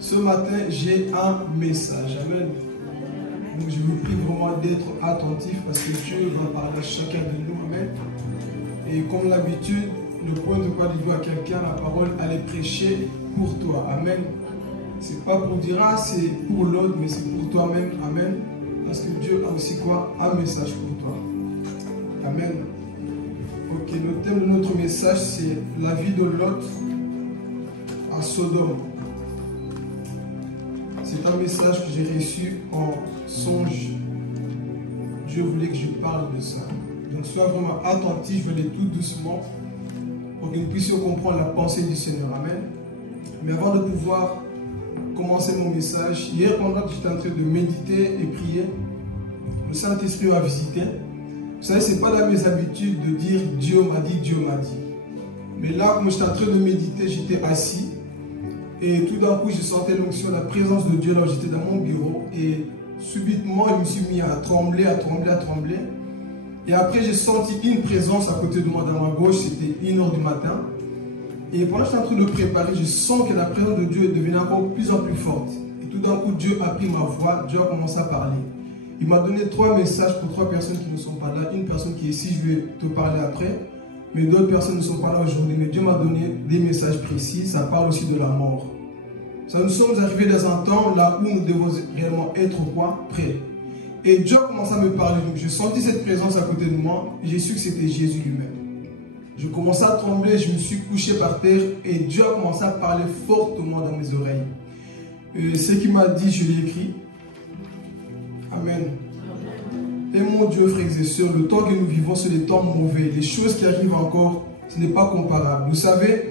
Ce matin, j'ai un message. Amen. Donc je vous prie vraiment d'être attentif parce que Dieu va parler à chacun de nous. Amen. Et comme l'habitude, ne pointe pas du doigt à quelqu'un, la parole, elle est prêchée pour toi. Amen. C'est pas pour dire, ah, c'est pour l'autre, mais c'est pour toi-même. Amen. Parce que Dieu a aussi quoi? Un message pour toi. Amen. Ok, le thème de notre message, c'est la vie de Lot à Sodome. C'est un message que j'ai reçu en songe. Dieu voulait que je parle de ça. Donc sois vraiment attentif, je vais aller tout doucement pour que nous puissions comprendre la pensée du Seigneur. Amen. Mais avant de pouvoir commencer mon message, hier pendant que j'étais en train de méditer et prier, le Saint-Esprit m'a visité. Vous savez, ce n'est pas dans mes habitudes de dire Dieu m'a dit, Dieu m'a dit. Mais là, comme j'étais en train de méditer, j'étais assis. Et tout d'un coup, je sentais l'onction, la présence de Dieu. Là, j'étais dans mon bureau. Et subitement, je me suis mis à trembler, à trembler, à trembler. Et après, j'ai senti une présence à côté de moi, dans ma gauche. C'était 1h du matin. Et pendant que j'étais en train de préparer, je sens que la présence de Dieu est devenue encore plus en plus forte. Et tout d'un coup, Dieu a pris ma voix. Dieu a commencé à parler. Il m'a donné 3 messages pour 3 personnes qui ne sont pas là. Une personne qui est ici, je vais te parler après. Mais d'autres personnes ne sont pas là aujourd'hui. Mais Dieu m'a donné des messages précis. Ça parle aussi de la mort. Ça, nous sommes arrivés dans un temps là où nous devons réellement être quoi? Prêts. Et Dieu a commencé à me parler. Donc j'ai senti cette présence à côté de moi. Et j'ai su que c'était Jésus lui-même. Je commençais à trembler. Je me suis couché par terre. Et Dieu a commencé à parler fortement dans mes oreilles. Ce qu'il m'a dit, je l'ai écrit. Amen. Et mon Dieu, frères et sœurs, le temps que nous vivons, c'est des temps mauvais. Les choses qui arrivent encore, ce n'est pas comparable. Vous savez,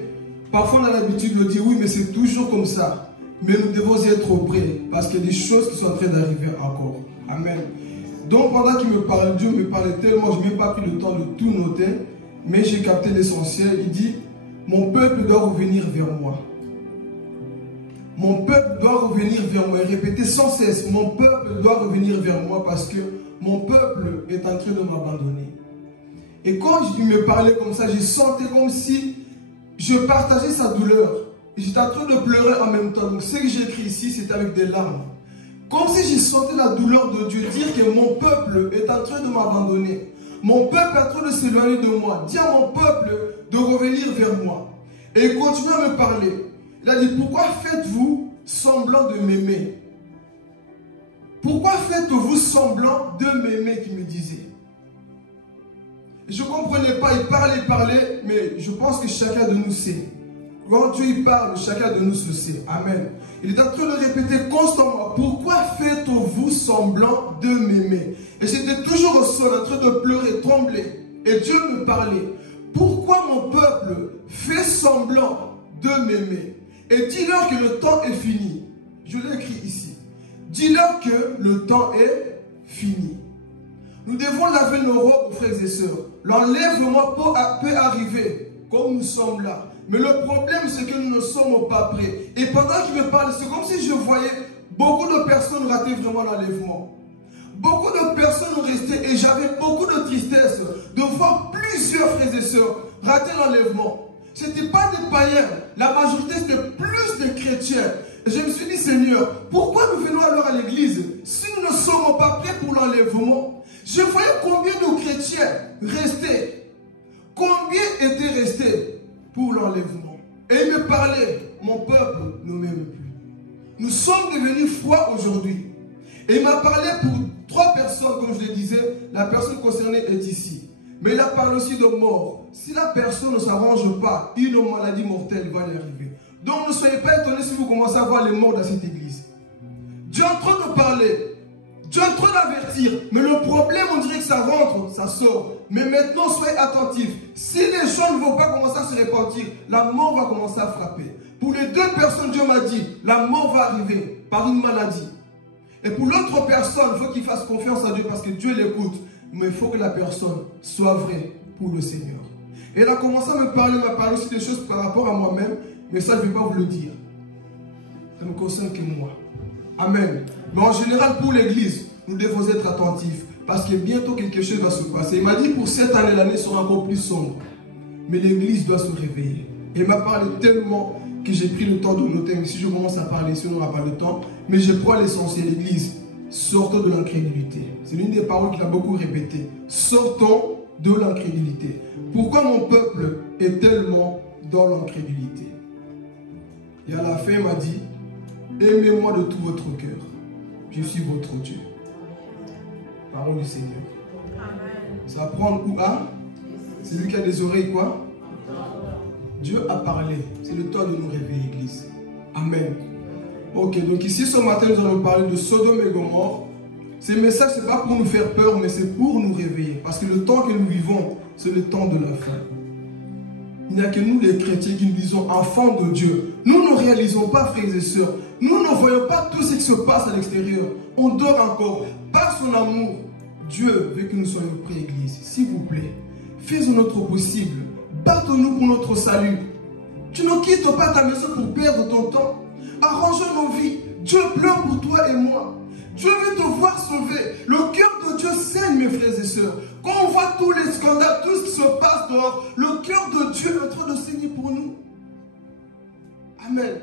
parfois on a l'habitude de dire oui, mais c'est toujours comme ça. Mais nous devons y être prêts parce qu'il y a des choses qui sont en train d'arriver encore. Amen. Donc pendant qu'il me parlait, Dieu me parlait tellement, je n'ai même pas pris le temps de tout noter, mais j'ai capté l'essentiel. Il dit, mon peuple doit revenir vers moi. Mon peuple doit revenir vers moi. Et répétez sans cesse, mon peuple doit revenir vers moi parce que mon peuple est en train de m'abandonner. Et quand il me parlait comme ça, je sentais comme si je partageais sa douleur. J'étais en train de pleurer en même temps. Donc ce que j'ai écrit ici, c'était avec des larmes. Comme si je sentais la douleur de Dieu dire que mon peuple est en train de m'abandonner. Mon peuple est en train de s'éloigner de moi. Dis à mon peuple de revenir vers moi. Et il continue à me parler. Il a dit, pourquoi faites-vous semblant de m'aimer? Pourquoi faites-vous semblant de m'aimer, qu'il me disait. Je ne comprenais pas, il parlait, mais je pense que chacun de nous sait. Quand Dieu il parle, chacun de nous se sait. Amen. Il est en train de répéter constamment, pourquoi faites-vous semblant de m'aimer? Et j'étais toujours au sol, en train de pleurer, trembler. Et Dieu me parlait. Pourquoi mon peuple fait semblant de m'aimer? Et dis-leur que le temps est fini. Je l'ai écrit ici. Dis-leur que le temps est fini. Nous devons laver nos robes, frères et sœurs. L'enlèvement peut arriver, comme nous sommes là. Mais le problème, c'est que nous ne sommes pas prêts. Et pendant qu'il me parle, c'est comme si je voyais beaucoup de personnes rater vraiment l'enlèvement. Beaucoup de personnes restaient et j'avais beaucoup de tristesse de voir plusieurs frères et sœurs rater l'enlèvement. Ce n'était pas des païens, la majorité c'était plus de chrétiens. Je me suis dit, Seigneur, pourquoi nous venons alors à l'église si nous ne sommes pas prêts pour l'enlèvement? Je voyais combien de chrétiens restaient, combien étaient restés pour l'enlèvement. Et il me parlait, mon peuple ne m'aime plus. Nous sommes devenus froids aujourd'hui. Et il m'a parlé pour 3 personnes, comme je le disais, la personne concernée est ici. Mais il a parlé aussi de mort. Si la personne ne s'arrange pas, une maladie mortelle va y arriver. Donc ne soyez pas étonnés si vous commencez à voir les morts dans cette église. Dieu est en train de parler. Dieu est en train d'avertir. Mais le problème, on dirait que ça rentre, ça sort. Mais maintenant, soyez attentifs. Si les gens ne vont pas commencer à se repentir, la mort va commencer à frapper. Pour les 2 personnes, Dieu m'a dit, la mort va arriver par une maladie. Et pour l'autre personne, il faut qu'il fasse confiance à Dieu parce que Dieu l'écoute. Mais il faut que la personne soit vraie pour le Seigneur. Et elle a commencé à me parler, m'a parlé aussi des choses par rapport à moi-même. Mais ça, je ne vais pas vous le dire. Ça ne me concerne que moi. Amen. Mais en général, pour l'église, nous devons être attentifs. Parce que bientôt quelque chose va se passer. Il m'a dit pour cette année, l'année sera encore plus sombre. Mais l'église doit se réveiller. Et il m'a parlé tellement que j'ai pris le temps de noter, mais si je commence à parler, si on n'aura pas le temps, mais je prends l'essentiel, l'Église. Sortons de l'incrédulité. C'est l'une des paroles qu'il a beaucoup répétées. Sortons de l'incrédulité. Pourquoi mon peuple est tellement dans l'incrédulité? Et à la fin, il m'a dit, aimez-moi de tout votre cœur. Je suis votre Dieu. Parole du Seigneur. Amen. Ça va prendre où à? C'est lui qui a des oreilles quoi? Dieu a parlé. C'est le temps de nous réveiller, Église. Amen. Ok, donc ici ce matin nous allons parler de Sodome et Gomorrhe. Ces messages, ce n'est pas pour nous faire peur, mais c'est pour nous réveiller. Parce que le temps que nous vivons, c'est le temps de la fin. Il n'y a que nous les chrétiens qui nous disons enfants de Dieu. Nous ne réalisons pas, frères et sœurs. Nous ne voyons pas tout ce qui se passe à l'extérieur. On dort encore. Par son amour, Dieu veut que nous soyons prêts, Église. S'il vous plaît, faisons notre possible. Battons-nous pour notre salut. Tu ne quittes pas ta maison pour perdre ton temps. Arrangeons nos vies. Dieu pleure pour toi et moi. Dieu veut te voir sauver. Le cœur de Dieu saigne, mes frères et sœurs. Quand on voit tous les scandales, tout ce qui se passe dehors, le cœur de Dieu est en train de saigner pour nous. Amen.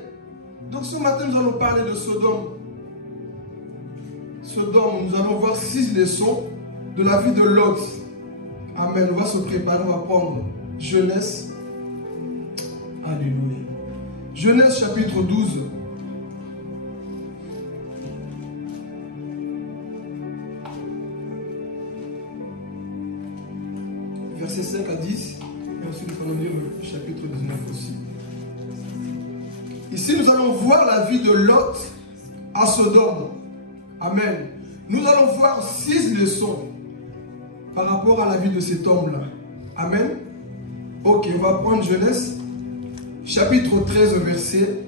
Donc ce matin, nous allons parler de Sodome. Sodome, nous allons voir 6 leçons de la vie de Lot. Amen. On va se préparer, on va prendre Genèse. Alléluia. Genèse chapitre 12. Versets 5 à 10. Et ensuite, nous allons lire le chapitre 19 aussi. Ici, nous allons voir la vie de Lot à Sodome. Amen. Nous allons voir 6 leçons par rapport à la vie de cet homme-là. Amen. Ok, on va prendre Genèse, chapitre 13, verset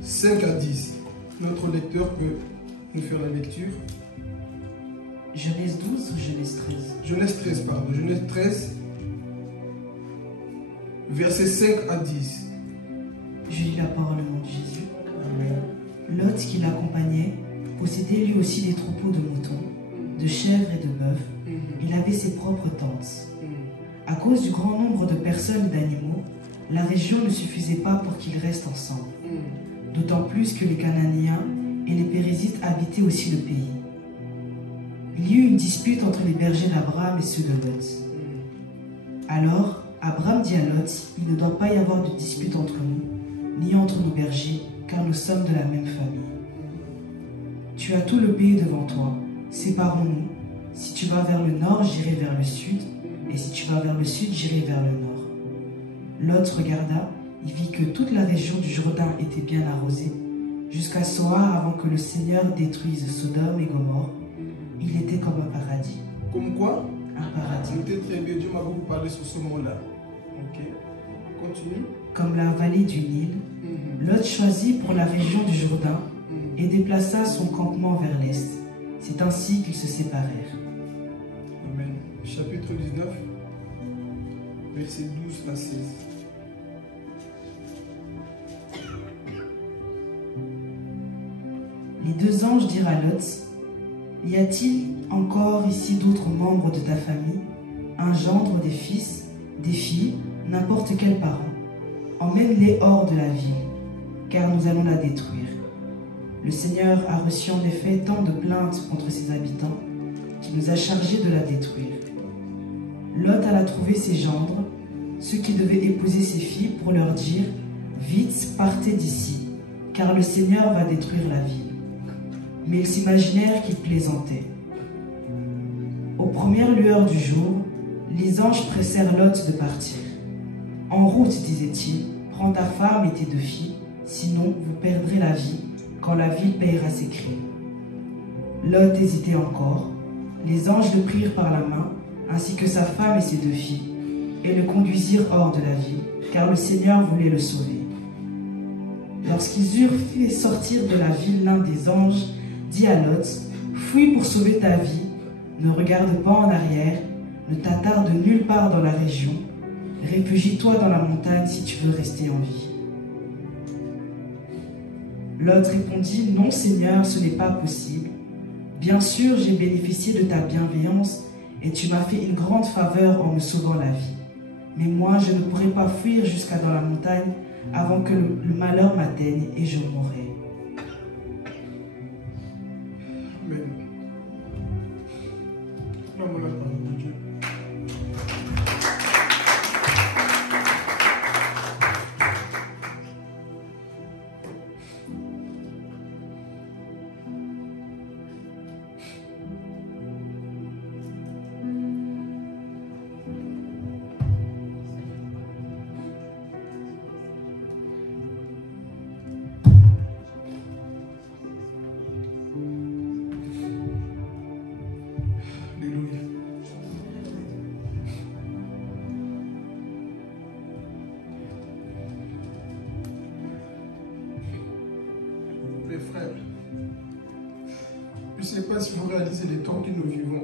5 à 10. Notre lecteur peut nous faire la lecture. Genèse 12 ou Genèse 13? Genèse 13, pardon. Genèse 13, verset 5 à 10. Je lis la parole au nom de Jésus. Amen. Lot, qui l'accompagnait, possédait lui aussi des troupeaux de moutons, de chèvres et de bœufs. Il avait ses propres tentes. À cause du grand nombre de personnes et d'animaux, la région ne suffisait pas pour qu'ils restent ensemble. D'autant plus que les Cananéens et les Périzites habitaient aussi le pays. Il y eut une dispute entre les bergers d'Abraham et ceux de Lot. Alors, Abraham dit à Lot, il ne doit pas y avoir de dispute entre nous, ni entre nos bergers, car nous sommes de la même famille. Tu as tout le pays devant toi, séparons-nous. Si tu vas vers le nord, j'irai vers le sud, et si tu vas vers le sud, j'irai vers le nord. Lot regarda, il vit que toute la région du Jourdain était bien arrosée, jusqu'à Soar avant que le Seigneur détruise Sodome et Gomorrhe. Il était comme un paradis. Comme quoi? Un paradis. C'était très bien. Dieu m'a beaucoup parlé sur ce mot-là. Ok. Continue. Comme la vallée du Nil, Lot choisit pour la région du Jourdain et déplaça son campement vers l'est. C'est ainsi qu'ils se séparèrent. Amen. Chapitre 19, versets 12 à 16. Les 2 anges dirent à Lot, y a-t-il encore ici d'autres membres de ta famille, un gendre, des fils, des filles, n'importe quel parent? Emmène-les hors de la ville, car nous allons la détruire. Le Seigneur a reçu en effet tant de plaintes contre ses habitants qu'il nous a chargés de la détruire. Lot alla trouver ses gendres, ceux qui devaient épouser ses filles, pour leur dire « Vite, partez d'ici, car le Seigneur va détruire la ville. » Mais ils s'imaginèrent qu'il plaisantait. Aux premières lueurs du jour, les anges pressèrent Lot de partir. « En route, disait-il, prends ta femme et tes 2 filles, sinon vous perdrez la vie quand la ville payera ses crimes. » Lot hésitait encore. Les anges le prirent par la main, ainsi que sa femme et ses 2 filles, et le conduisirent hors de la ville, car le Seigneur voulait le sauver. Lorsqu'ils eurent fait sortir de la ville, l'un des anges dit à Lot, « Fuis pour sauver ta vie, ne regarde pas en arrière, ne t'attarde nulle part dans la région, réfugie-toi dans la montagne si tu veux rester en vie. » Lot répondit, « Non, Seigneur, ce n'est pas possible. Bien sûr, j'ai bénéficié de ta bienveillance et tu m'as fait une grande faveur en me sauvant la vie. Mais moi, je ne pourrai pas fuir jusqu'à dans la montagne avant que le malheur m'atteigne et je mourrai. Amen. Acclamons la parole de Dieu. Alléluia. Mes frères, je ne sais pas si vous réalisez les temps que nous vivons.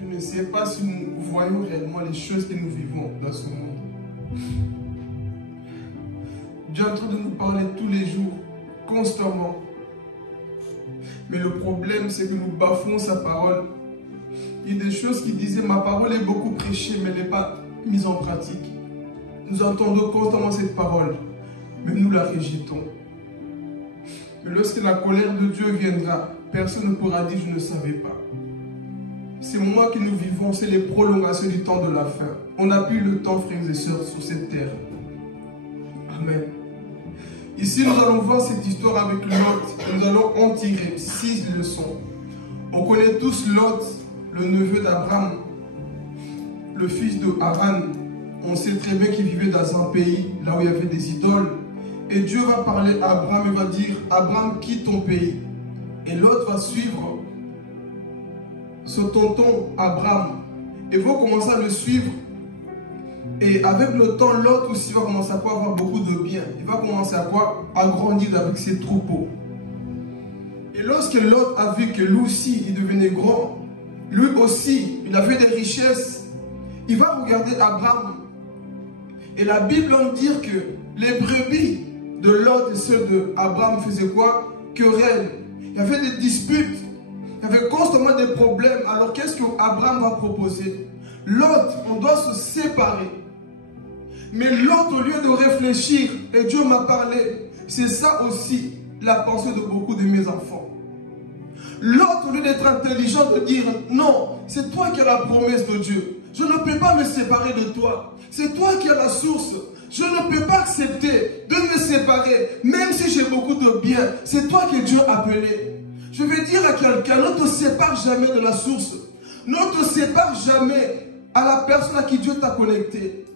Je ne sais pas si nous voyons réellement les choses que nous vivons dans ce monde. Dieu est en train de nous parler tous les jours, constamment. Mais le problème, c'est que nous bafouons sa parole. Il y a des choses qui disaient, ma parole est beaucoup prêchée, mais elle n'est pas mise en pratique. Nous entendons constamment cette parole, mais nous la rejetons. Mais lorsque la colère de Dieu viendra, personne ne pourra dire, je ne savais pas. Ces moments que nous vivons, c'est les prolongations du temps de la fin. On n'a plus le temps, frères et sœurs, sur cette terre. Amen. Ici, nous allons voir cette histoire avec Lot et nous allons en tirer 6 leçons. On connaît tous Lot, le neveu d'Abraham, le fils de Haran. On sait très bien qu'il vivait dans un pays là où il y avait des idoles. Et Dieu va parler à Abraham et va dire, Abraham, quitte ton pays. Et Lot va suivre ce tonton Abraham et va commencer à le suivre. Et avec le temps, Lot aussi va commencer à avoir beaucoup de biens. Il va commencer à quoi? À grandir avec ses troupeaux. Et lorsque Lot a vu que lui aussi, il devenait grand, lui aussi, il avait des richesses, il va regarder Abraham. Et la Bible en dit que les brebis de Lot et ceux d'Abraham faisaient quoi? Querelle. Il y avait des disputes. Il y avait constamment des problèmes. Alors qu'est-ce que Abraham va proposer? Lot, on doit se séparer. Mais Lot, au lieu de réfléchir, et Dieu m'a parlé, c'est ça aussi la pensée de beaucoup de mes enfants. Lot, au lieu d'être intelligent, de dire non, c'est toi qui as la promesse de Dieu. Je ne peux pas me séparer de toi. C'est toi qui as la source. Je ne peux pas accepter de me séparer, même si j'ai beaucoup de biens. C'est toi que Dieu a appelé. Je vais dire à quelqu'un, ne te sépare jamais de la source. Ne te sépare jamais à la personne à qui Dieu t'a connecté.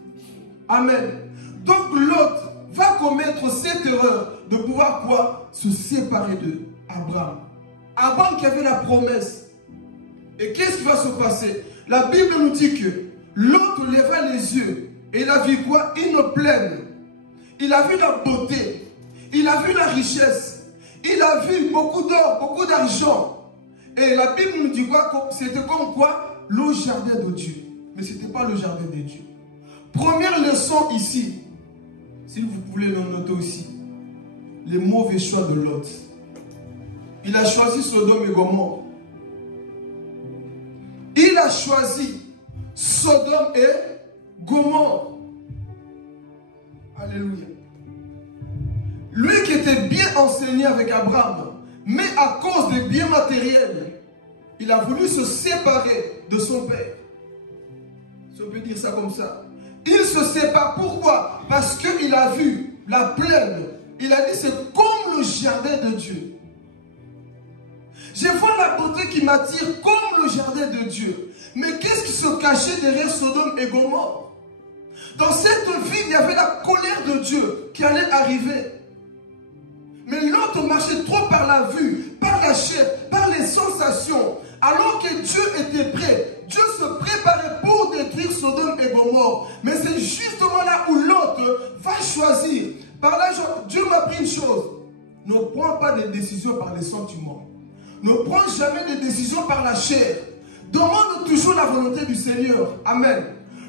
Amen. Donc Lot va commettre cette erreur de pouvoir quoi? Se séparer de Abraham. Abraham qui avait la promesse. Et qu'est-ce qui va se passer? La Bible nous dit que Lot leva les yeux et il a vu quoi? Une plaine. Il a vu la beauté. Il a vu la richesse. Il a vu beaucoup d'or, beaucoup d'argent. Et la Bible nous dit quoi? C'était comme quoi? Le jardin de Dieu. Mais ce n'était pas le jardin de Dieu. Première leçon ici, si vous voulez le noter aussi, les mauvais choix de Lot. Il a choisi Sodome et Gomorrhe. Il a choisi Sodome et Gomorrhe. Alléluia. Lui qui était bien enseigné avec Abraham, mais à cause des biens matériels, il a voulu se séparer de son père. Si on peut dire ça comme ça. Il se sépare. Pourquoi? Parce qu'il a vu la plaine. Il a dit c'est comme le jardin de Dieu. Je vois la beauté qui m'attire comme le jardin de Dieu. Mais qu'est-ce qui se cachait derrière Sodome et Gomorrhe? Dans cette vie, il y avait la colère de Dieu qui allait arriver. Mais l'autre marchait trop par la vue, par la chair, par les sensations. Alors que Dieu était prêt. Dieu se préparait pour détruire Sodome et Gomorrhe. Mais c'est justement là où l'autre va choisir. Par là, Dieu m'a appris une chose. Ne prends pas des décisions par les sentiments. Ne prends jamais des décisions par la chair. Demande toujours la volonté du Seigneur. Amen.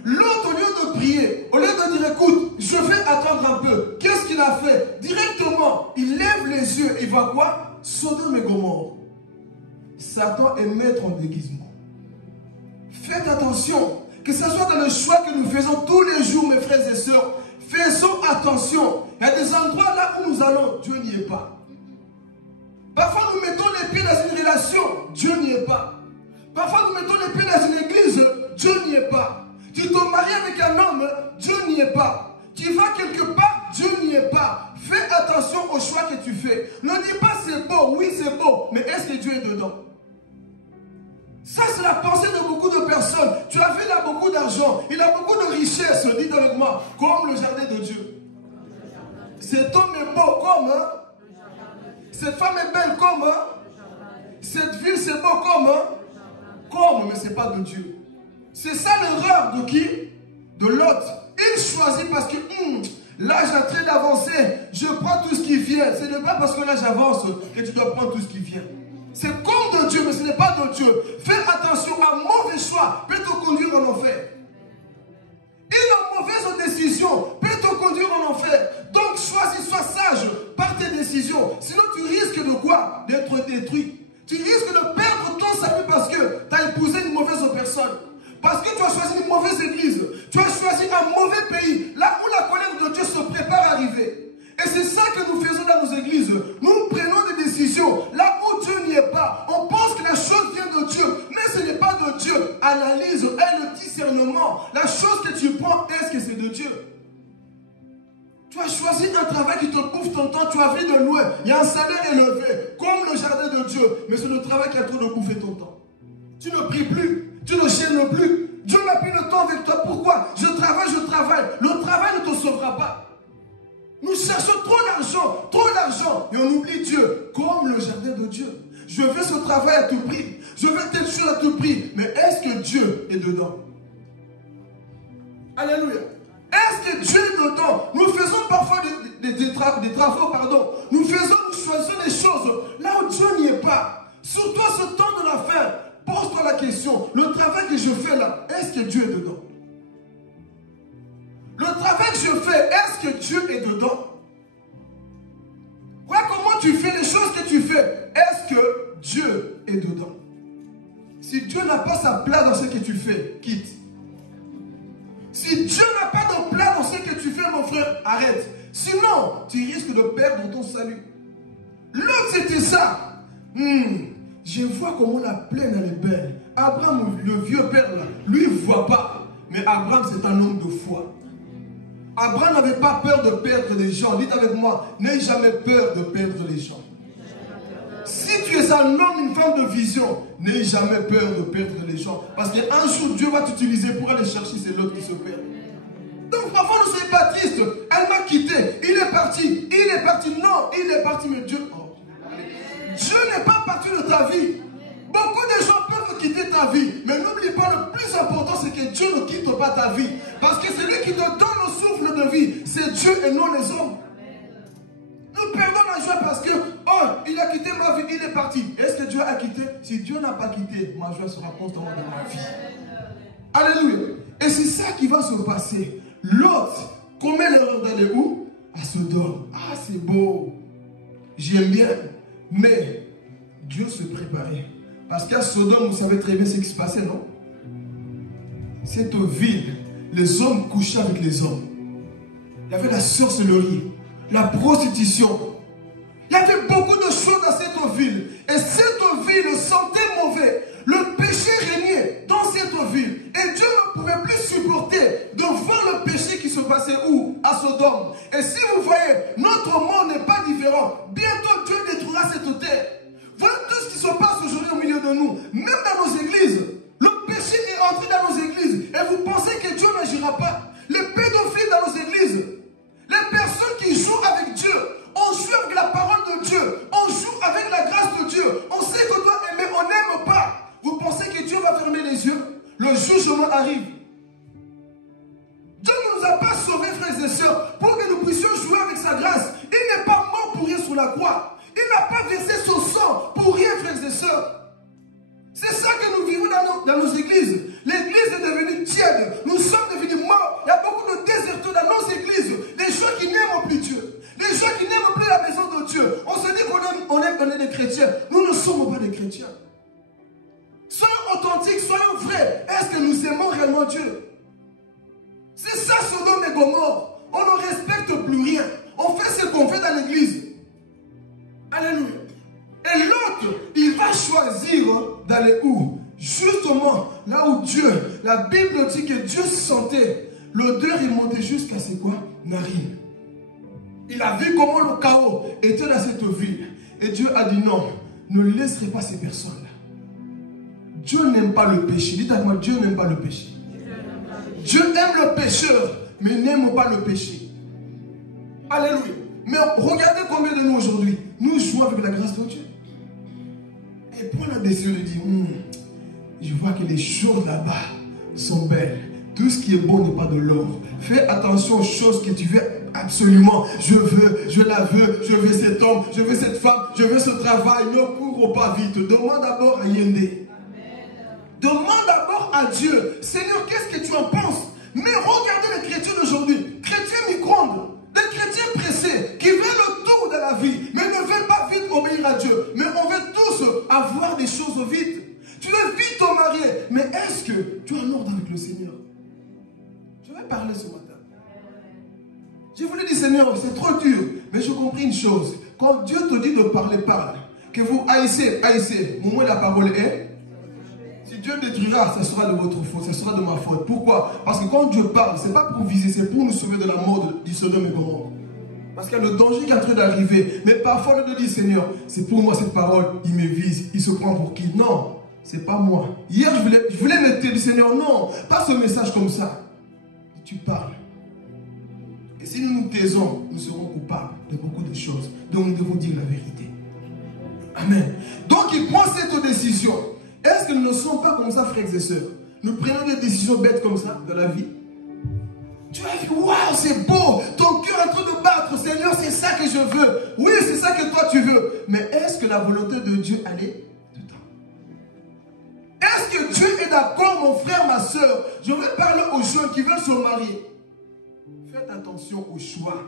L'autre, au lieu de prier, au lieu de dire, écoute, je vais attendre un peu. Qu'est-ce qu'il a fait? Directement, il lève les yeux et voit quoi? Sodome et Gomorrhe. Satan est maître en déguisement. Faites attention, que ce soit dans le choix que nous faisons tous les jours, mes frères et sœurs, faisons attention. Il y a des endroits là où nous allons, Dieu n'y est pas. Parfois nous mettons les pieds dans une relation, Dieu n'y est pas. Parfois nous mettons les pieds dans une église, Dieu n'y est pas. Tu te maries avec un homme, Dieu n'y est pas. Tu vas quelque part, Dieu n'y est pas. Fais attention aux choix que tu fais. Ne dis pas c'est beau, oui c'est beau, mais est-ce que Dieu est dedans? Ça c'est la pensée de beaucoup de personnes. Tu as vu, il a beaucoup d'argent, il a beaucoup de richesses, dites avec moi, comme le jardin de Dieu. Cet homme est beau comme, hein? Cette femme est belle comme, hein? Cette ville c'est beau comme, hein? Comme, mais ce n'est pas de Dieu. C'est ça l'erreur de qui? De l'autre. Il choisit parce que l'âge a très avancé, je prends tout ce qui vient. Ce n'est pas parce que l'âge avance que tu dois prendre tout ce qui vient. C'est comme de Dieu, mais ce n'est pas de Dieu. Fais attention, un mauvais choix peut te conduire en enfer. Une mauvaise décision peut te conduire en enfer. Donc choisis, sois sage par tes décisions. Sinon tu risques de quoi? D'être détruit. Tu risques de perdre ton salut parce que tu as épousé une mauvaise personne. Parce que tu as choisi une mauvaise église. Tu as choisi un mauvais pays. Là où la colère de Dieu se prépare à arriver. Et c'est ça que nous faisons dans nos églises. Nous prenons des décisions là où Dieu n'y est pas. On pense que la chose vient de Dieu. Mais ce n'est pas de Dieu. Analyse, aie le discernement. La chose que tu prends, est-ce que c'est de Dieu? Tu as choisi un travail qui te bouffe ton temps. Tu as vu de loin. Il y a un salaire élevé. Comme le jardin de Dieu. Mais c'est le travail qui a trop de bouffer ton temps. Tu ne pries plus. Tu ne gênes plus. Dieu n'a plus le temps avec toi. Pourquoi? Je travaille, je travaille. Le travail ne te sauvera pas. Nous cherchons trop l'argent. Et on oublie Dieu, comme le jardin de Dieu. Je veux ce travail à tout prix. Je veux telle chose à tout prix. Mais est-ce que Dieu est dedans? Alléluia. Est-ce que Dieu est dedans? Nous faisons parfois des travaux, pardon. Nous choisissons des choses là où Dieu n'y est pas. Surtout à ce temps de la fin. Pose-toi la question, le travail que je fais là, est-ce que Dieu est dedans? Le travail que je fais, est-ce que Dieu est dedans? Voilà comment tu fais les choses que tu fais. Est-ce que Dieu est dedans? Si Dieu n'a pas sa place dans ce que tu fais, quitte. Si Dieu n'a pas de place dans ce que tu fais, mon frère, arrête. Sinon, tu risques de perdre ton salut. L'autre, c'était ça. Je vois comment la plaine elle est belle. Abraham, le vieux père là, lui il ne voit pas. Mais Abraham c'est un homme de foi. Abraham n'avait pas peur de perdre les gens. Dites avec moi, n'aie jamais peur de perdre les gens. Si tu es un homme, une femme de vision, n'aie jamais peur de perdre les gens. Parce qu'un jour Dieu va t'utiliser pour aller chercher, c'est l'autre qui se perd. Donc parfois ne soyez pas triste. Elle m'a quitté, il est parti. Non, il est parti, mais Dieu... Dieu n'est pas parti de ta vie. Beaucoup de gens peuvent quitter ta vie. Mais n'oublie pas, le plus important, c'est que Dieu ne quitte pas ta vie. Parce que celui qui te donne le souffle de vie, c'est Dieu et non les hommes. Nous perdons la joie parce que, oh, il a quitté ma vie, il est parti. Est-ce que Dieu a quitté? Si Dieu n'a pas quitté, ma joie sera constamment dans ma vie. Alléluia. Et c'est ça qui va se passer. L'autre commet l'erreur d'aller où? À Sodome. Ah, c'est beau. J'aime bien. Mais Dieu se préparait. Parce qu'à Sodome, vous savez très bien ce qui se passait, non? Cette ville, les hommes couchaient avec les hommes. Il y avait la sorcellerie, la prostitution. Il y avait beaucoup de choses dans cette ville. Et cette ville sentait mauvais. Le péché régnait dans cette ville. Et Dieu ne pouvait plus supporter de voir le péché qui se passait où? À Sodome. Et si vous voyez, notre monde n'est pas différent. Bientôt Dieu détruira cette terre. Voilà tout ce qui se passe aujourd'hui au milieu de nous. Même dans nos églises. Le péché est entré dans nos églises. Et vous pensez que Dieu n'agira pas. Les pédophiles dans nos églises. Les personnes qui jouent avec Dieu. On joue avec la parole de Dieu. On joue avec la grâce de Dieu. On sait qu'on doit aimer, on n'aime pas. Vous pensez que Dieu va fermer les yeux? Le jugement arrive. Dieu ne nous a pas sauvés, frères et sœurs, pour que nous puissions jouer avec sa grâce. Il n'est pas mort pour rien sur la croix. Il n'a pas versé son sang pour rien, frères et sœurs. C'est ça que nous vivons dans nos églises. L'église est devenue tiède. Nous sommes devenus morts. Il y a beaucoup de déserteurs dans nos églises. Des gens qui n'aiment plus Dieu. Des gens qui n'aiment plus la maison de Dieu. On se dit qu'on est des chrétiens. Nous ne sommes pas des chrétiens. Soyons authentiques, soyons vrais. Est-ce que nous aimons réellement Dieu? C'est ça Sodome et Gomorrhe. On ne respecte plus rien. On fait ce qu'on fait dans l'église. Alléluia. Et l'autre, il va choisir d'aller où? Justement, là où Dieu, la Bible dit que Dieu sentait. L'odeur, il montait jusqu'à ses quoi? Narines. Il a vu comment le chaos était dans cette ville. Et Dieu a dit non, ne laisserez pas ces personnes-là. Dieu n'aime pas le péché. Dites à moi, Dieu n'aime pas le péché. Dieu aime le pécheur, mais n'aime pas le péché. Alléluia. Mais regardez combien de nous aujourd'hui, nous jouons avec la grâce de Dieu. Et prends la décision de dire, je vois que les choses là-bas sont belles. Tout ce qui est bon n'est pas de l'or. Fais attention aux choses que tu veux absolument. Je la veux, je veux cet homme, je veux cette femme, je veux ce travail. Ne cours pas vite. Demande d'abord à Yendé. Demande d'abord à Dieu. Seigneur, qu'est-ce que tu en penses? Mais regardez les chrétiens d'aujourd'hui. Chrétiens micro-ondes. Des chrétiens pressés qui veulent le tout de la vie, mais ne veulent pas vite obéir à Dieu. Mais on veut tous avoir des choses vite. Tu veux vite te marier, mais est-ce que tu es en ordre avec le Seigneur? Je vais parler ce matin. Je voulais dire, Seigneur, c'est trop dur. Mais je comprends une chose. Quand Dieu te dit de parler, parle. Que vous haïssez. Au moins la parole est. Si Dieu détruira, ça sera de votre faute, ça sera de ma faute. Pourquoi? Parce que quand Dieu parle, ce n'est pas pour viser, c'est pour nous sauver de la mort du Sodome et Gomorrhe. Parce qu'il y a le danger qui est en train d'arriver. Mais parfois, on te dit, Seigneur, c'est pour moi cette parole, il me vise, il se prend pour qui? Non, c'est pas moi. Hier, je voulais mettre du Seigneur, non, pas ce message comme ça. Tu parles. Et si nous nous taisons, nous serons coupables de beaucoup de choses. Donc, nous devons dire la vérité. Amen. Donc, il prend cette décision. Est-ce que nous ne sommes pas comme ça, frères et sœurs? Nous prenons des décisions bêtes comme ça dans la vie. Tu as vu, waouh, c'est beau. Ton cœur est en train de battre. Seigneur, c'est ça que je veux. Oui, c'est ça que toi tu veux. Mais est-ce que la volonté de Dieu allait dedans? Est-ce que Dieu est d'accord, mon frère, ma soeur? Je vais parler aux jeunes qui veulent se marier. Faites attention au choix.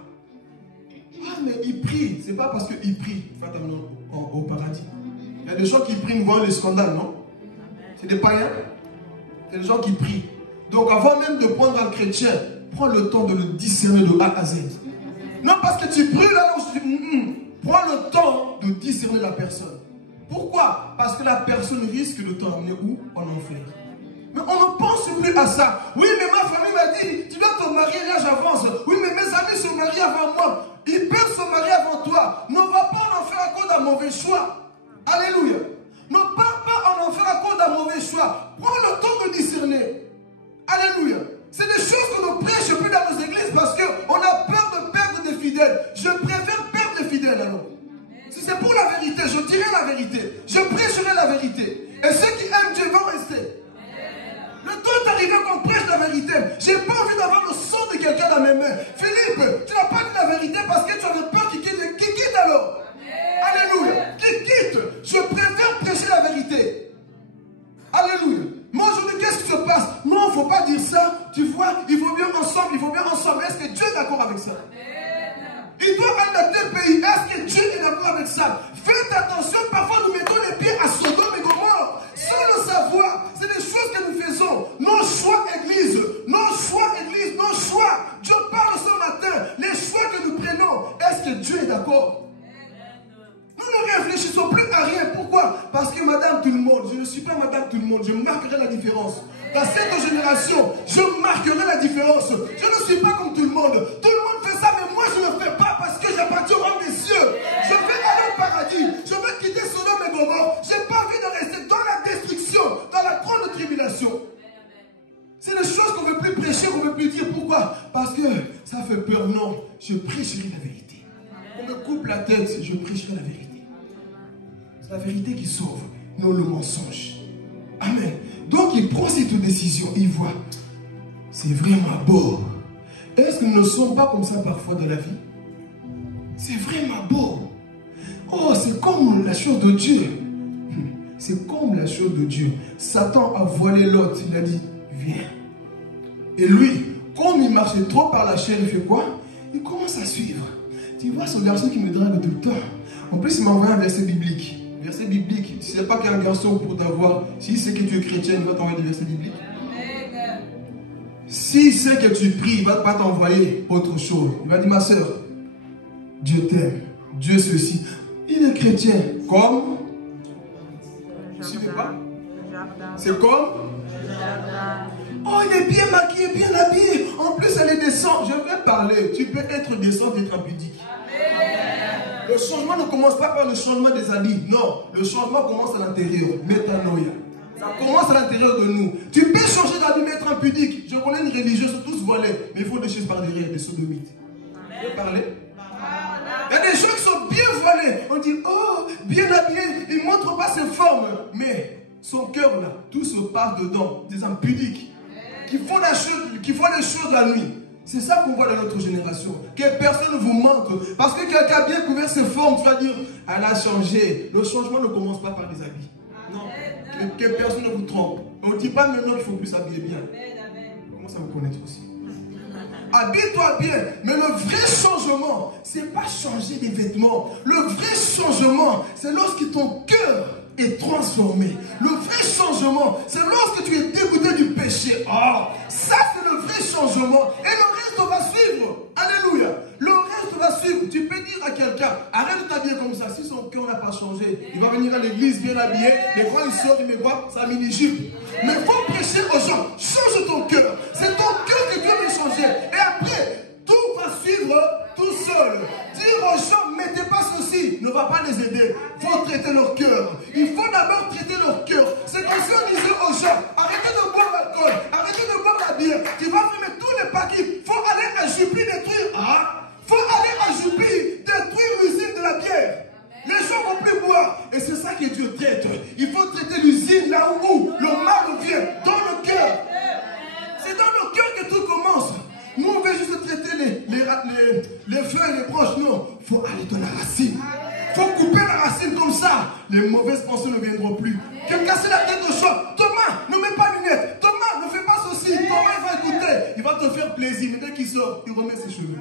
Ah, mais ils prient. C'est pas parce qu'ils prient. Faites attention au paradis. Il y a des gens qui prient, nous voyons les scandales, non? C'est des païens. Il y a des gens qui prient. Donc avant même de prendre un chrétien, prends le temps de le discerner de A à Z. Non parce que tu pries là où je dis, prends le temps de discerner la personne. Pourquoi? Parce que la personne risque de t'emmener où? En enfer. Mais on ne pense plus à ça. Oui, mais ma famille m'a dit, tu dois te marier, là j'avance. Oui, mais mes amis se marient avant moi. Ils peuvent se marier avant toi. Ne va pas en enfer à cause d'un mauvais choix. Alléluia. Ne pars pas en enfer à cause d'un mauvais choix. Prends le temps de discerner. Alléluia. C'est des choses que nous prêchons plus dans nos églises parce qu'on a peur de perdre des fidèles. Je préfère perdre des fidèles alors. Si c'est pour la vérité, je dirai la vérité. Je prêcherai la vérité. Et ceux qui aiment Dieu vont rester. Le temps est arrivé qu'on prêche la vérité. J'ai pas envie d'avoir le sang de quelqu'un dans mes mains. Philippe, tu n'as pas dit la vérité parce que tu avais peur qu'il quitte. Qui quitte alors? Alléluia. Qui quitte? Je préfère prêcher la vérité. Alléluia. Mais aujourd'hui, qu'est-ce qui se passe? Non, il ne faut pas dire ça. Tu vois, il faut bien ensemble, il faut bien ensemble. Est-ce que Dieu est d'accord avec ça? Il doit aller dans tel pays. Est-ce que Dieu est d'accord avec ça? Faites attention, parfois nous mettons les pieds à Sodome et Gomorrhe. Sans le savoir, c'est des choses que nous faisons. Nos choix église, nos choix église, nos choix. Dieu parle ce matin. Les choix que nous prenons, est-ce que Dieu est d'accord? Nous ne réfléchissons plus à rien. Pourquoi? Parce que madame tout le monde, je ne suis pas madame tout le monde, je marquerai la différence. Dans cette génération, je marquerai la différence. Je ne suis pas comme tout le monde. Tout le monde fait ça, mais moi je ne le fais pas parce que j'appartiens au royaume des cieux. Je vais aller au paradis. Je veux quitter Sodome et Gomorrhe. Je n'ai pas envie de rester dans la destruction, dans la grande tribulation. C'est des choses qu'on ne veut plus prêcher, qu'on ne veut plus dire. Pourquoi? Parce que ça fait peur. Non, je prêcherai la vérité. On me coupe la tête, je prêcherai la vérité. C'est la vérité qui sauve, non le mensonge. Amen. Donc il prend cette décision, il voit, c'est vraiment beau. Est-ce que nous ne sommes pas comme ça parfois dans la vie? C'est vraiment beau. Oh, c'est comme la chose de Dieu. C'est comme la chose de Dieu. Satan a voilé l'autre, il a dit, viens. Et lui, comme il marchait trop par la chair, il fait quoi? Il commence à suivre. Tu vois ce garçon qui me drague tout le temps. En plus, il m'a envoyé un verset biblique. Verset biblique. Tu ne sais pas qu'un garçon pour t'avoir, si c'est que tu es chrétien, il va t'envoyer des versets bibliques. S'il sait que tu pries, il ne va pas t'envoyer autre chose. Il va dire, ma soeur, Dieu t'aime, Dieu ceci. Il est chrétien, comme... Je ne sais pas. C'est comme... Oh, il est bien maquillé, bien habillé. En plus, elle est décente. Je vais parler. Tu peux être décente et être impudique. Le changement ne commence pas par le changement des habits. Non, le changement commence à l'intérieur. Métanoïa. Ça commence à l'intérieur de nous. Tu peux changer d'habit, mais être impudique. Je connais une religieuse, tous voilés. Mais il faut des choses par derrière, des sodomites. Tu peux parler? Il y a des gens qui sont bien voilés. On dit, oh, bien habillé. Il ne montre pas ses formes. Mais son cœur là, tout se passe dedans. Des impudiques. Qui font les choses la nuit. C'est ça qu'on voit dans notre génération. Que personne ne vous mente. Parce que quelqu'un a bien couvert ses formes, tu vas dire, elle a changé. Le changement ne commence pas par des habits. Non. Que personne ne vous trompe. On ne dit pas maintenant qu'il faut plus s'habiller bien. Comment ça vous connaître aussi? Habille-toi bien. Mais le vrai changement, ce n'est pas changer des vêtements. Le vrai changement, c'est lorsque ton cœur est transformé. Le vrai changement, c'est lorsque tu es dégoûté du péché. Oh, ça c'est le vrai changement. Et le reste va suivre. Alléluia. Le reste va suivre. Tu peux dire à quelqu'un, arrête de t'habiller comme ça. Si son cœur n'a pas changé, il va venir à l'église bien habillé. Les fois il sort, il me voit, sa mini-jupe. Mais il faut prêcher aux gens. Change ton cœur. C'est ton cœur que Dieu veut changer. Et après, tout va suivre tout seul. Dire aux gens, mettez pas ceci, ne va pas les aider. Il faut traiter leur cœur. Il faut d'abord traiter leur cœur. C'est comme si on disait aux gens, arrêtez de boire l'alcool, arrêtez de boire la bière. Tu vas fumer tous les paquets. Il faut aller à Jupy détruire. Il faut aller à Jupy détruire l'usine de la bière. Les gens ne vont plus boire. Et c'est ça que Dieu traite. Il faut traiter l'usine là où le mal vient, dans le cœur. C'est dans le cœur que tout commence. Nous, on veut juste traiter les feuilles et les branches. Non, il faut aller dans la racine. Il faut couper la racine comme ça. Les mauvaises pensées ne viendront plus. Que casser la tête au choc. Thomas, ne mets pas de lunettes. Thomas, ne fais pas ceci. Thomas, il va écouter. Il va te faire plaisir. Mais dès qu'il sort, il remet ses cheveux.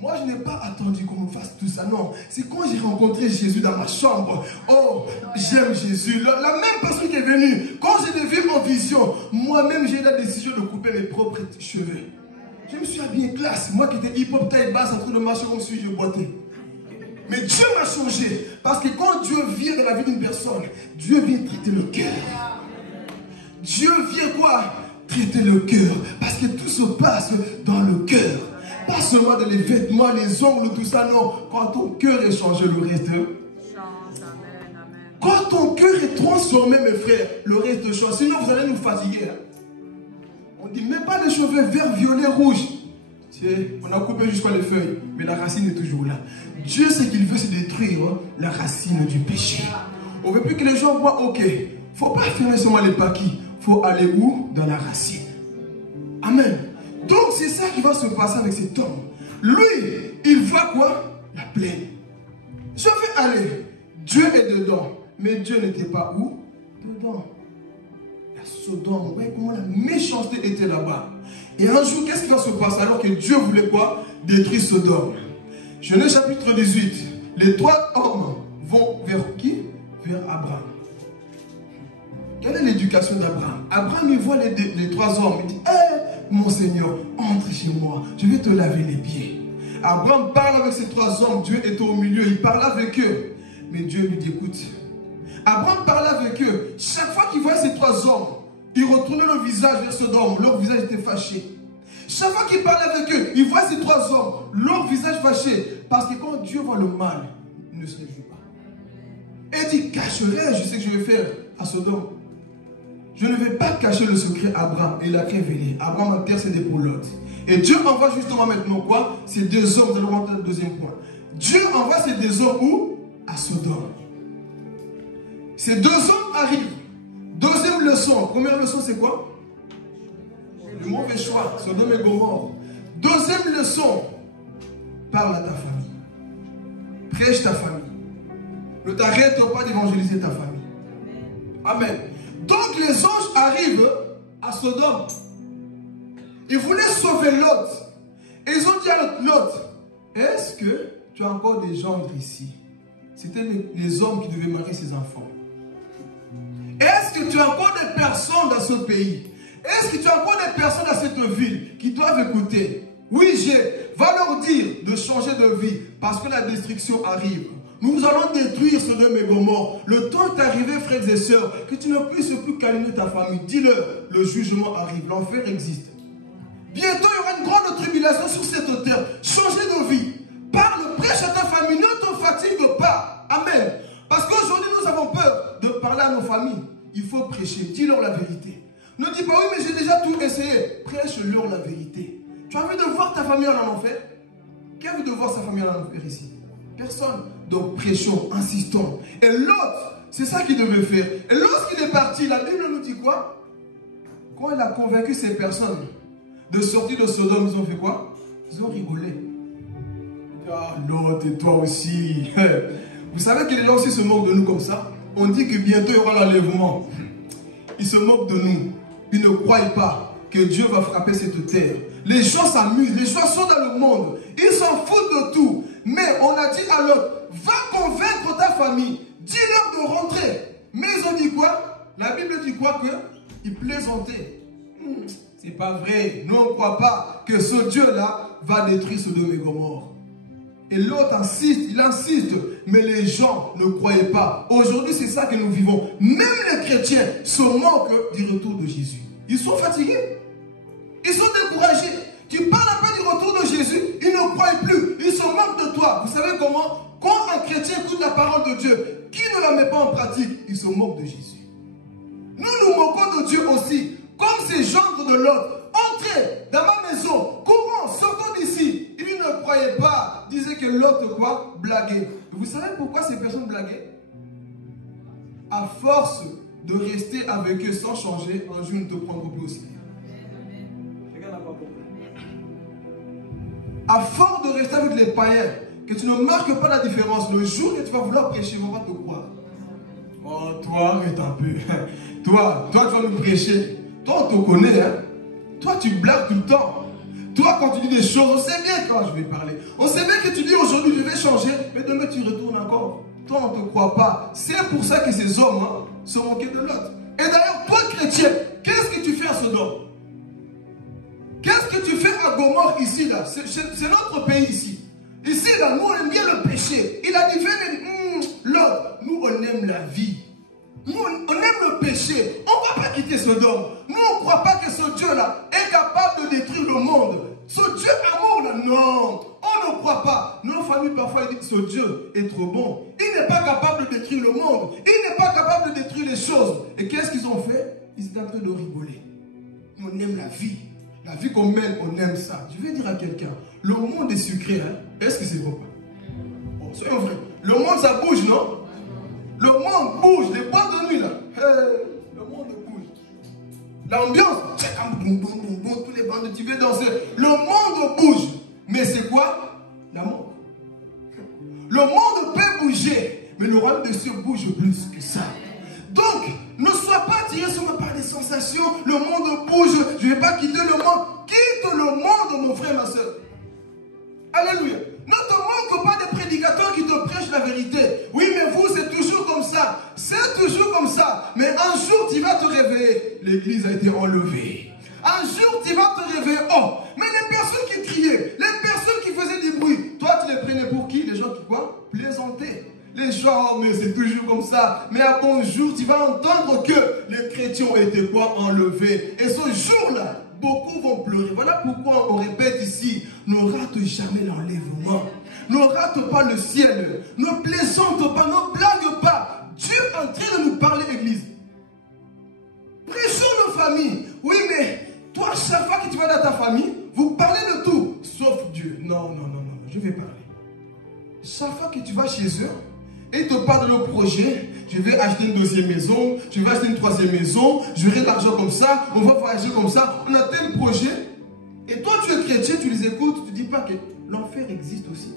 Moi, je n'ai pas attendu qu'on me fasse tout ça. Non, c'est quand j'ai rencontré Jésus dans ma chambre. Oh, j'aime Jésus. La même personne qui est venue. Quand je l'ai vu en vision, moi-même, j'ai eu la décision de couper mes propres cheveux. Je me suis habillé classe. Moi qui étais hip-hop taille basse en train de marcher comme si je boitais. Mais Dieu m'a changé. Parce que quand Dieu vient dans la vie d'une personne, Dieu vient traiter le cœur. Dieu vient quoi? Traiter le cœur. Parce que tout se passe dans le cœur. Pas seulement dans les vêtements, les ongles, tout ça, non. Quand ton cœur est changé, le reste change. Quand ton cœur est transformé, mes frères, le reste change. Sinon, vous allez nous fatiguer. Hein? On dit, mais pas les cheveux verts, violets, rouges. On a coupé jusqu'à les feuilles, mais la racine est toujours là. Dieu, ce qu'il veut, c'est détruire la racine du péché. On ne veut plus que les gens voient, ok, il ne faut pas fermer seulement les paquis. Il faut aller où? Dans la racine. Amen. Donc, c'est ça qui va se passer avec cet homme. Lui, il voit quoi? La plaine. Je vais aller. Dieu est dedans. Mais Dieu n'était pas où? Dedans. La Sodome. Vous voyez comment la méchanceté était là-bas. Et un jour, qu'est-ce qui va se passer alors que Dieu voulait quoi? Détruire Sodome. Genèse chapitre 18. Les trois hommes vont vers qui? Vers Abraham. Quelle est l'éducation d'Abraham? Abraham, il voit les trois hommes. Il dit, mon Seigneur, entre chez moi. Je vais te laver les pieds. Abraham parle avec ces trois hommes. Dieu était au milieu. Il parle avec eux. Mais Dieu lui dit, écoute. Abraham parlait avec eux. Chaque fois qu'il voyait ces trois hommes, il retournait le visage vers Sodome. Leur visage était fâché. Chaque fois qu'il parlait avec eux, il voit ces trois hommes. Leur visage fâché. Parce que quand Dieu voit le mal, il ne se réjouit pas. Et il dit, cacherai, je sais que je vais faire à Sodome. Je ne vais pas cacher le secret à Abraham. Et il a révélé. Abraham intercédé pour Lot. Et Dieu envoie justement maintenant quoi? Ces deux hommes. Vous allez rentrer le deuxième point. Dieu envoie ces deux hommes où? À Sodome. Ces deux hommes arrivent. Deuxième leçon. Première leçon, c'est quoi? Le mauvais choix. Sodome et Gomorrhe. Deuxième leçon. Parle à ta famille. Prêche ta famille. Ne t'arrête pas d'évangéliser ta famille. Amen. Donc les anges arrivent à Sodome. Ils voulaient sauver Lot. Et ils ont dit à Lot, est-ce que tu as encore des gendres ici? C'était les hommes qui devaient marier ses enfants. Est-ce que tu as encore des personnes dans ce pays? Est-ce que tu as encore des personnes dans cette ville qui doivent écouter? Oui, va leur dire de changer de vie parce que la destruction arrive. Nous allons détruire Sodome et Gomorrhe. Le temps est arrivé, frères et sœurs, que tu ne puisses plus câliner ta famille. Dis-le, le jugement arrive, l'enfer existe. Bientôt, il y aura une grande tribulation sur cette terre. Changez de vie. Parle, prêche à ta famille, ne te fatigue pas. Amen. Parce qu'aujourd'hui, nous avons peur de parler à nos familles. Il faut prêcher, dis-leur la vérité. Ne dis pas, oui, mais j'ai déjà tout essayé. Prêche-leur la vérité. Tu as envie de voir ta famille en enfer? Qui a envie de voir sa famille en enfer ici? Personne. Donc prêchons, insistons. Et l'autre, c'est ça qu'il devait faire. Et lorsqu'il est parti, la Bible nous dit quoi? Quand il a convaincu ces personnes de sortir de Sodome, ils ont fait quoi? Ils ont rigolé. Ah, l'autre et toi aussi. Vous savez que les gens aussi se moquent de nous comme ça. On dit que bientôt il y aura l'enlèvement. Ils se moquent de nous. Ils ne croient pas que Dieu va frapper cette terre. Les gens s'amusent, les gens sont dans le monde. Ils s'en foutent de tout. Mais on a dit à l'autre, va convaincre ta famille. Dis-leur de rentrer. Mais ils ont dit quoi? La Bible dit quoi? Qu'ils plaisantaient. C'est pas vrai. Nous, on ne croit pas que ce Dieu-là va détruire Sodome et Gomorrhe. Et l'autre insiste, il insiste. Mais les gens ne croyaient pas. Aujourd'hui, c'est ça que nous vivons. Même les chrétiens se moquent du retour de Jésus. Ils sont fatigués. Ils sont découragés. Tu parles un peu du retour de Jésus, ils ne croient plus. Ils se moquent de toi. Vous savez comment? Quand un chrétien écoute la parole de Dieu, qui ne la met pas en pratique, il se moque de Jésus. Nous nous moquons de Dieu aussi. Comme ces gens de l'autre. Entrez dans ma maison. Courons, sortons d'ici. Ils ne croyaient pas. Disaient que l'autre quoi? Blaguait. Vous savez pourquoi ces personnes blaguaient? À force de rester avec eux sans changer, un jour ils ne te prendront plus au sérieux. À force de rester avec les païens, que tu ne marques pas la différence, le jour que tu vas vouloir prêcher, ils ne vont pas te croire. Oh, toi, arrête un peu. Toi, tu vas nous prêcher. Toi, on te connaît, hein. Toi, tu blagues tout le temps. Toi, quand tu dis des choses, on sait bien quand je vais parler. On sait bien que tu dis aujourd'hui, je vais changer, mais demain, tu retournes encore. Toi, on ne te croit pas. C'est pour ça que ces hommes se moquaient de l'autre. Et d'ailleurs, toi, chrétien, qu'est-ce que tu fais à Sodome? Qu'est-ce que tu fais à Gomorrhe ici, là? C'est notre pays ici. Ici, là, nous, on aime bien le péché. Il a dit, l'autre, nous, on aime la vie. Nous, on aime le péché. On ne va pas quitter Sodome. Nous, on ne croit pas que ce Dieu-là est capable de détruire le monde. Ce Dieu amour-là, non. On ne croit pas. Nos familles, parfois, disent que ce Dieu est trop bon. Il n'est pas capable de détruire le monde. Il n'est pas capable de détruire les choses. Et qu'est-ce qu'ils ont fait? Ils étaient en train de rigoler. On aime la vie. La vie qu'on mène, on aime ça. Je vais dire à quelqu'un, le monde est sucré, hein? Est-ce que c'est vrai? Bon, soyons vrais. Le monde, ça bouge, non? Le monde bouge, les boîtes de nuit, là. Le monde bouge. L'ambiance, tous les bandes, tu veux danser. Le monde bouge. Mais c'est quoi? L'amour. Le monde peut bouger, mais le royaume des cieux bouge plus que ça. Donc, ne sois pas tiré seulement par des sensations. Le monde bouge. Je ne vais pas quitter le monde. Quitte le monde, mon frère, ma soeur. Alléluia. Ne te manque pas des prédicateurs qui te prêchent la vérité. Oui, mais vous, c'est toujours comme ça. C'est toujours comme ça. Mais un jour, tu vas te réveiller. L'église a été enlevée. Un jour, tu vas te réveiller. Oh, mais les personnes qui criaient, les personnes qui faisaient du bruit, toi, tu les prenais pour qui? Les gens qui quoi? Plaisantaient. Les gens, mais c'est toujours comme ça. Mais à bon jour, tu vas entendre que les chrétiens ont été quoi? Enlevés. Et ce jour-là, beaucoup vont pleurer. Voilà pourquoi on répète ici, ne rate jamais l'enlèvement. Ne rate pas le ciel. Ne plaisante pas, ne blague pas. Dieu est en train de nous parler, Église. Prêchons nos familles. Oui, mais toi, chaque fois que tu vas dans ta famille, vous parlez de tout, sauf Dieu. Non, je vais parler. Chaque fois que tu vas chez eux, et ils te parlent de leur projet, je vais acheter une deuxième maison, je vais acheter une troisième maison, j'aurai de l'argent comme ça, on va voyager comme ça, on a tel projet. Et toi, tu es chrétien, tu les écoutes, tu ne dis pas que l'enfer existe aussi.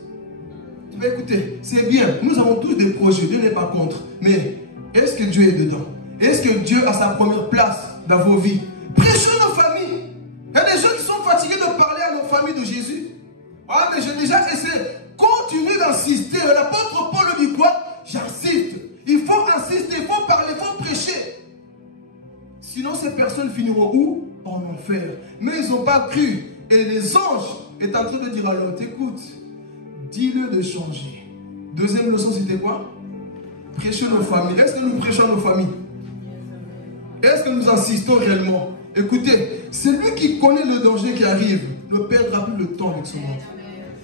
Tu vas écouter, c'est bien, nous avons tous des projets, Dieu n'est pas contre. Mais est-ce que Dieu est dedans? Est-ce que Dieu a sa première place dans vos vies? Prêchons nos familles. Il y a des gens qui sont fatigués de parler à nos familles de Jésus. Ah, mais j'ai déjà essayé. Continue d'insister. L'apôtre Paul dit quoi? J'insiste. Il faut insister, il faut parler, il faut prêcher. Sinon, ces personnes finiront où? en enfer. Mais ils n'ont pas cru. Et les anges étaient en train de dire à l'autre, écoute, dis-le de changer. Deuxième leçon, c'était quoi? Prêcher nos familles. Est-ce que nous prêchons nos familles? Est-ce que nous insistons réellement? Écoutez, celui qui connaît le danger qui arrive ne perdra plus le temps avec son monde.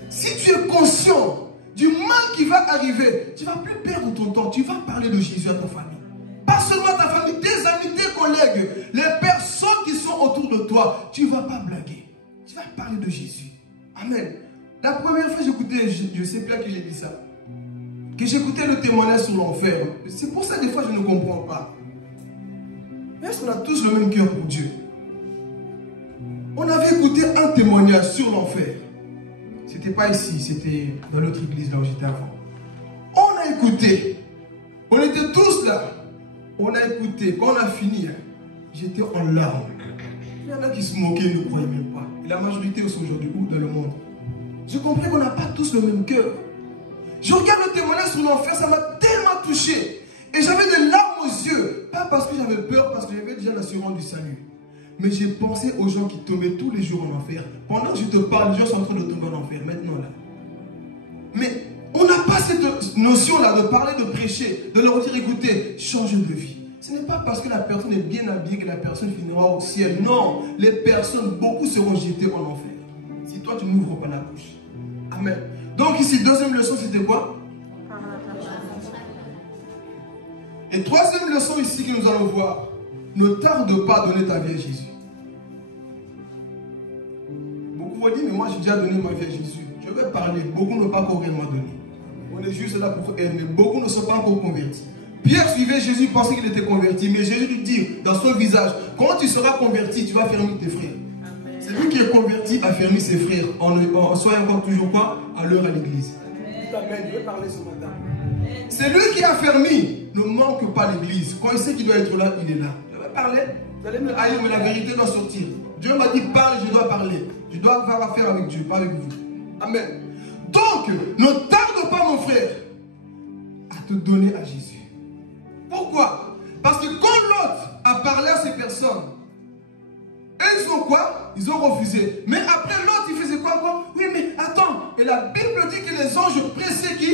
Si tu es conscient du mal qui va arriver, tu ne vas plus perdre ton temps. Tu vas parler de Jésus à ta famille. Pas seulement à ta famille, tes amis, tes collègues, les personnes qui sont autour de toi. Tu ne vas pas blaguer. Tu vas parler de Jésus. Amen. La première fois que j'écoutais, je ne sais plus à qui j'ai dit ça, que j'écoutais le témoignage sur l'enfer. C'est pour ça que des fois je ne comprends pas. Est-ce qu'on a tous le même cœur pour Dieu? On avait écouté un témoignage sur l'enfer. C'était pas ici, c'était dans l'autre église là où j'étais avant. On a écouté. On était tous là. On a écouté. Quand on a fini, j'étais en larmes. Il y en a qui se moquaient, ils ne croyaient même pas. Et la majorité aussi aujourd'hui, où dans le monde. Je comprends qu'on n'a pas tous le même cœur. Je regarde le témoignage sur l'enfer, ça m'a tellement touché. Et j'avais des larmes aux yeux. Pas parce que j'avais peur, parce que j'avais déjà l'assurance du salut. Mais j'ai pensé aux gens qui tombaient tous les jours en enfer. Pendant que je te parle, les gens sont en train de tomber en enfer, maintenant là. Mais on n'a pas cette notion-là de parler, de prêcher, de leur dire, écoutez, changez de vie. Ce n'est pas parce que la personne est bien habillée que la personne finira au ciel. Non, les personnes, beaucoup seront jetées en enfer. Si toi, tu n'ouvres pas la bouche. Amen. Donc ici, deuxième leçon, c'était quoi? Et troisième leçon ici que nous allons voir, ne tarde pas à donner ta vie à Jésus. Beaucoup vont dire, mais moi j'ai déjà donné ma vie à Jésus. Je vais parler, beaucoup n'ont pas encore réellement donné. On est juste là pour aimer, beaucoup ne sont pas encore convertis. Pierre suivait Jésus, pensait qu'il était converti, mais Jésus lui dit dans son visage, quand tu seras converti, tu vas fermer tes frères. C'est lui qui est converti a fermé ses frères, en soit encore toujours pas à l'heure à l'église. Amen, je vais parler ce matin. C'est lui qui a fermé, ne manque pas l'église. Quand il sait qu'il doit être là, il est là. Je vais parler, vous allez me haïr, mais la vérité doit sortir. Dieu m'a dit, parle, je dois parler. Je dois avoir affaire avec Dieu, pas avec vous. Amen. Donc, ne tarde pas, mon frère, à te donner à Jésus. Pourquoi? Parce que quand l'autre a parlé à ces personnes, ils ont quoi? Ils ont refusé. Mais après l'autre, il faisait quoi encore? Oui, mais attends. Et la Bible dit que les anges pressaient qui?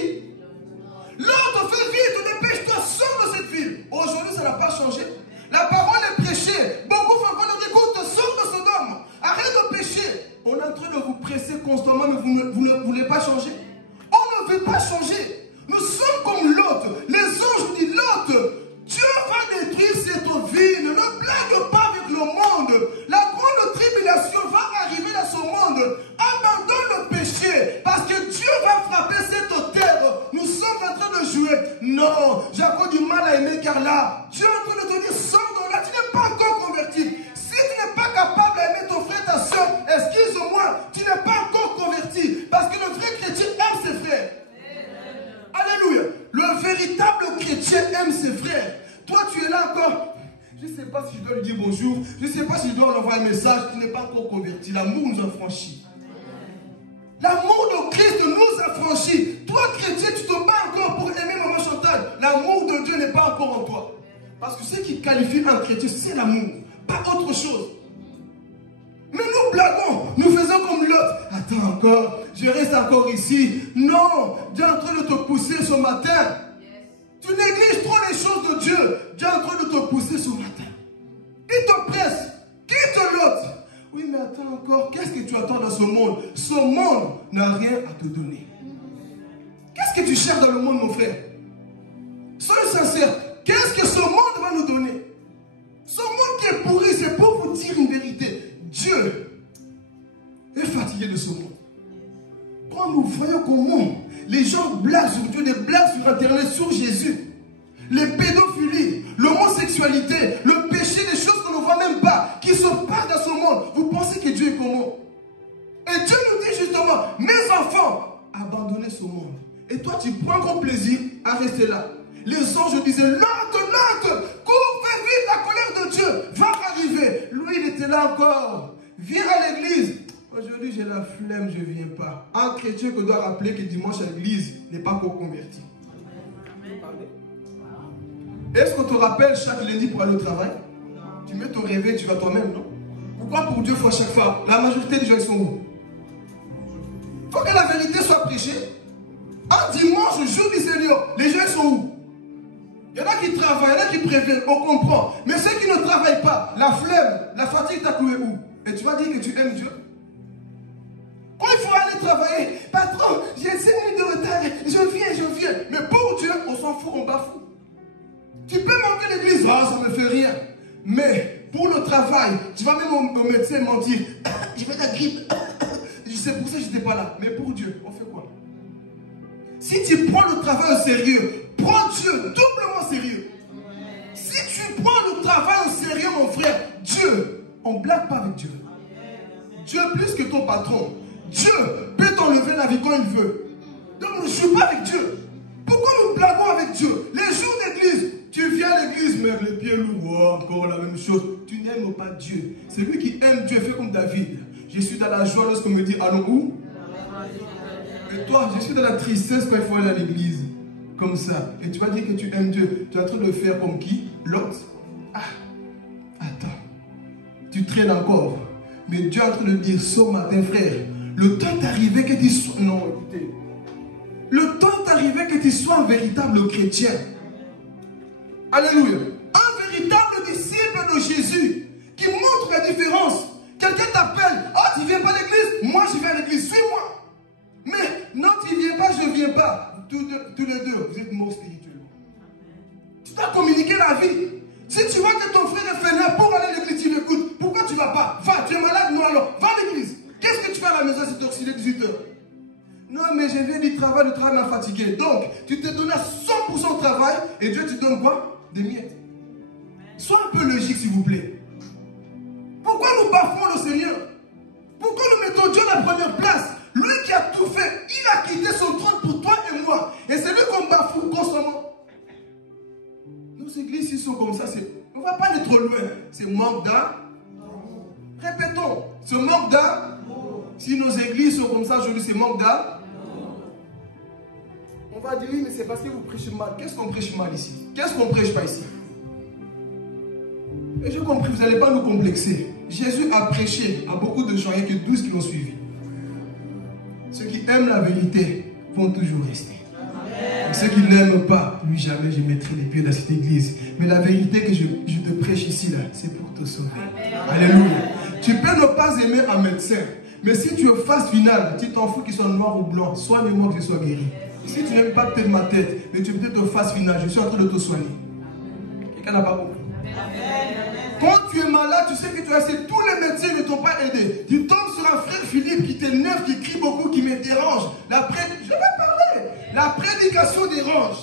L'autre fait vite, dépêche-toi, sors de cette ville. Aujourd'hui, ça n'a pas changé. La parole est prêchée. Beaucoup font encore dire, écoute, sors de Sodome. Arrête de pécher. On est en train de vous presser constamment, mais vous ne voulez pas changer. On ne veut pas changer. Nous sommes comme Lot. Les anges disent, Lot, Dieu va détruire cette ville. Ne blague pas avec le monde. La grande tribulation va arriver dans ce monde. Abandonne le péché. Parce que Dieu va frapper cette terre. Nous sommes en train de jouer. Non, j'ai encore du mal à aimer car là, Dieu est en train de te dire, sors de là. Tu n'es pas encore converti. Si tu n'es pas capable d'aimer ton frère, ta soeur, excuse-moi, tu n'es pas encore converti. Parce que le vrai chrétien aime ses frères. Alléluia. Le véritable chrétien aime ses frères. Toi, tu es là encore. Je ne sais pas si je dois lui dire bonjour. Je ne sais pas si je dois lui envoyer un message. Tu n'es pas encore converti. L'amour nous a franchis. L'amour de Christ nous a franchis. Toi, chrétien, tu te bats encore pour aimer Maman Chantal. L'amour de Dieu n'est pas encore en toi. Parce que ce qui qualifie un chrétien, c'est l'amour. Pas autre chose. Mais nous blaguons. Nous faisons comme l'autre. Attends encore. Je reste encore ici. Non. Dieu est en train de te pousser ce matin. Tu négliges trop les choses de Dieu. Dieu est en train de te pousser ce matin. Il te presse. Quitte l'autre. Oui, mais attends encore. Qu'est-ce que tu attends dans ce monde? Ce monde n'a rien à te donner. Qu'est-ce que tu cherches dans le monde, mon frère? Soyez sincère. Qu'est-ce que ce monde va nous donner? Ce monde qui est pourri, c'est pour vous dire une vérité. Dieu est fatigué de ce monde. Quand nous voyons comment les gens blaguent sur Dieu, des blagues sur Internet, sur Jésus, les pédophilies, l'homosexualité, le péché, des choses qu'on ne voit même pas, qui se passent dans ce monde, vous pensez que Dieu est comment? Et Dieu nous dit justement, mes enfants, abandonnez ce monde. Et toi, tu prends grand plaisir à rester là. Les anges disaient, Lot, cours, fais vite, la colère de Dieu va arriver. Lui, il était là encore. Viens à l'église. Aujourd'hui, j'ai la flemme, je ne viens pas. Un chrétien que doit rappeler que dimanche à l'église n'est pas encore converti. Est-ce qu'on te rappelle chaque lundi pour aller au travail? Tu mets ton réveil, tu vas toi-même, non? Pourquoi pour Dieu, il faut à chaque fois? La majorité des gens sont où? Il faut que la vérité soit prêchée. Un dimanche, le jour du Seigneur, les gens sont où? Il y en a qui travaillent, il y en a qui préviennent, on comprend. Mais ceux qui ne travaillent pas, la flemme, la fatigue t'a cloué où? Et tu vas dire que tu aimes Dieu? Quand il faut aller travailler, patron, j'ai 5 minutes de retard, je viens. Mais pour Dieu, on s'en fout, on bafoue. Tu peux manquer l'église, ah, ça ne me fait rien. Mais pour le travail, tu vas même au médecin m'en dire, je vais la grippe. C'est pour ça que je n'étais pas là. Mais pour Dieu, on fait quoi? Si tu prends le travail au sérieux, prends Dieu doublement sérieux. Si tu prends le travail au sérieux, mon frère, Dieu, on ne blague pas avec Dieu. Dieu plus que ton patron. Dieu peut t'enlever la vie quand il veut. Donc ne joue pas avec Dieu. Pourquoi nous blaguons avec Dieu? Les jours d'église, tu viens à l'église, mais les pieds lourds, encore la même chose. Tu n'aimes pas Dieu. C'est lui qui aime Dieu, fait comme David. Je suis dans la joie lorsqu'on me dit allons où? Et toi, je suis dans la tristesse quand il faut aller à l'église. Comme ça. Et tu vas dire que tu aimes Dieu. Tu es en train de le faire comme qui? L'autre. Ah, attends. Tu traînes encore. Mais Dieu est en train de dire ce matin, frère, le temps est arrivé que tu sois... Non, écoutez. Le temps est arrivé que tu sois un véritable chrétien. Alléluia. Un véritable disciple de Jésus qui montre la différence. Quelqu'un t'appelle. Oh, tu ne viens pas à l'église? Moi, je viens à l'église. Suis-moi. Mais non, tu ne viens pas, je ne viens pas. Tous les deux, vous êtes morts spirituellement. Tu dois communiquer la vie. Si tu vois que ton frère est fainéant pour aller à l'église, tu l'écoutes. Pourquoi tu ne vas pas? Va, tu es malade? Non, alors, va à l'église. Qu'est-ce que tu fais à la maison à cette heure-ci, 18 heures? Non, mais je viens du travail, le travail m'a fatigué. Donc, tu te donnes à 100% au travail et Dieu te donne quoi? Des miettes. Sois un peu logique, s'il vous plaît. Pourquoi nous bafouons le Seigneur? Pourquoi nous mettons Dieu à la première place? Lui qui a tout fait, il a quitté son trône pour toi et moi. Et c'est lui qu'on bafoue constamment. Nos églises, ils sont comme ça. On ne va pas aller trop loin. C'est manque d'amour. Répétons. Ce manque d'amour. Si nos églises sont comme ça aujourd'hui, c'est manque d'amour. On va dire oui, mais c'est parce que vous prêchez mal. Qu'est-ce qu'on prêche mal ici? Qu'est-ce qu'on ne prêche pas ici? Et j'ai compris, vous n'allez pas nous complexer. Jésus a prêché à beaucoup de gens, il n'y a que 12 qui l'ont suivi. Ceux qui aiment la vérité vont toujours rester. Et ceux qui n'aiment pas, lui jamais je mettrai les pieds dans cette église. Mais la vérité que je te prêche ici, là, c'est pour te sauver. Alléluia. Tu peux ne pas aimer un médecin, mais si tu es phase finale, tu t'en fous qu'il soit noir ou blanc, soigne-moi que je sois guéri. Si tu n'aimes pas peut-être ma tête, mais tu es peut-être en phase finale, je suis en train de te soigner. Quelqu'un n'a pas compris? Quand tu es malade, tu sais que tu as essayé, tous les médecins ne t'ont pas aidé. Tu tombes sur un frère Philippe qui t'énerve, qui crie beaucoup, qui me dérange. Je vais parler. La prédication dérange.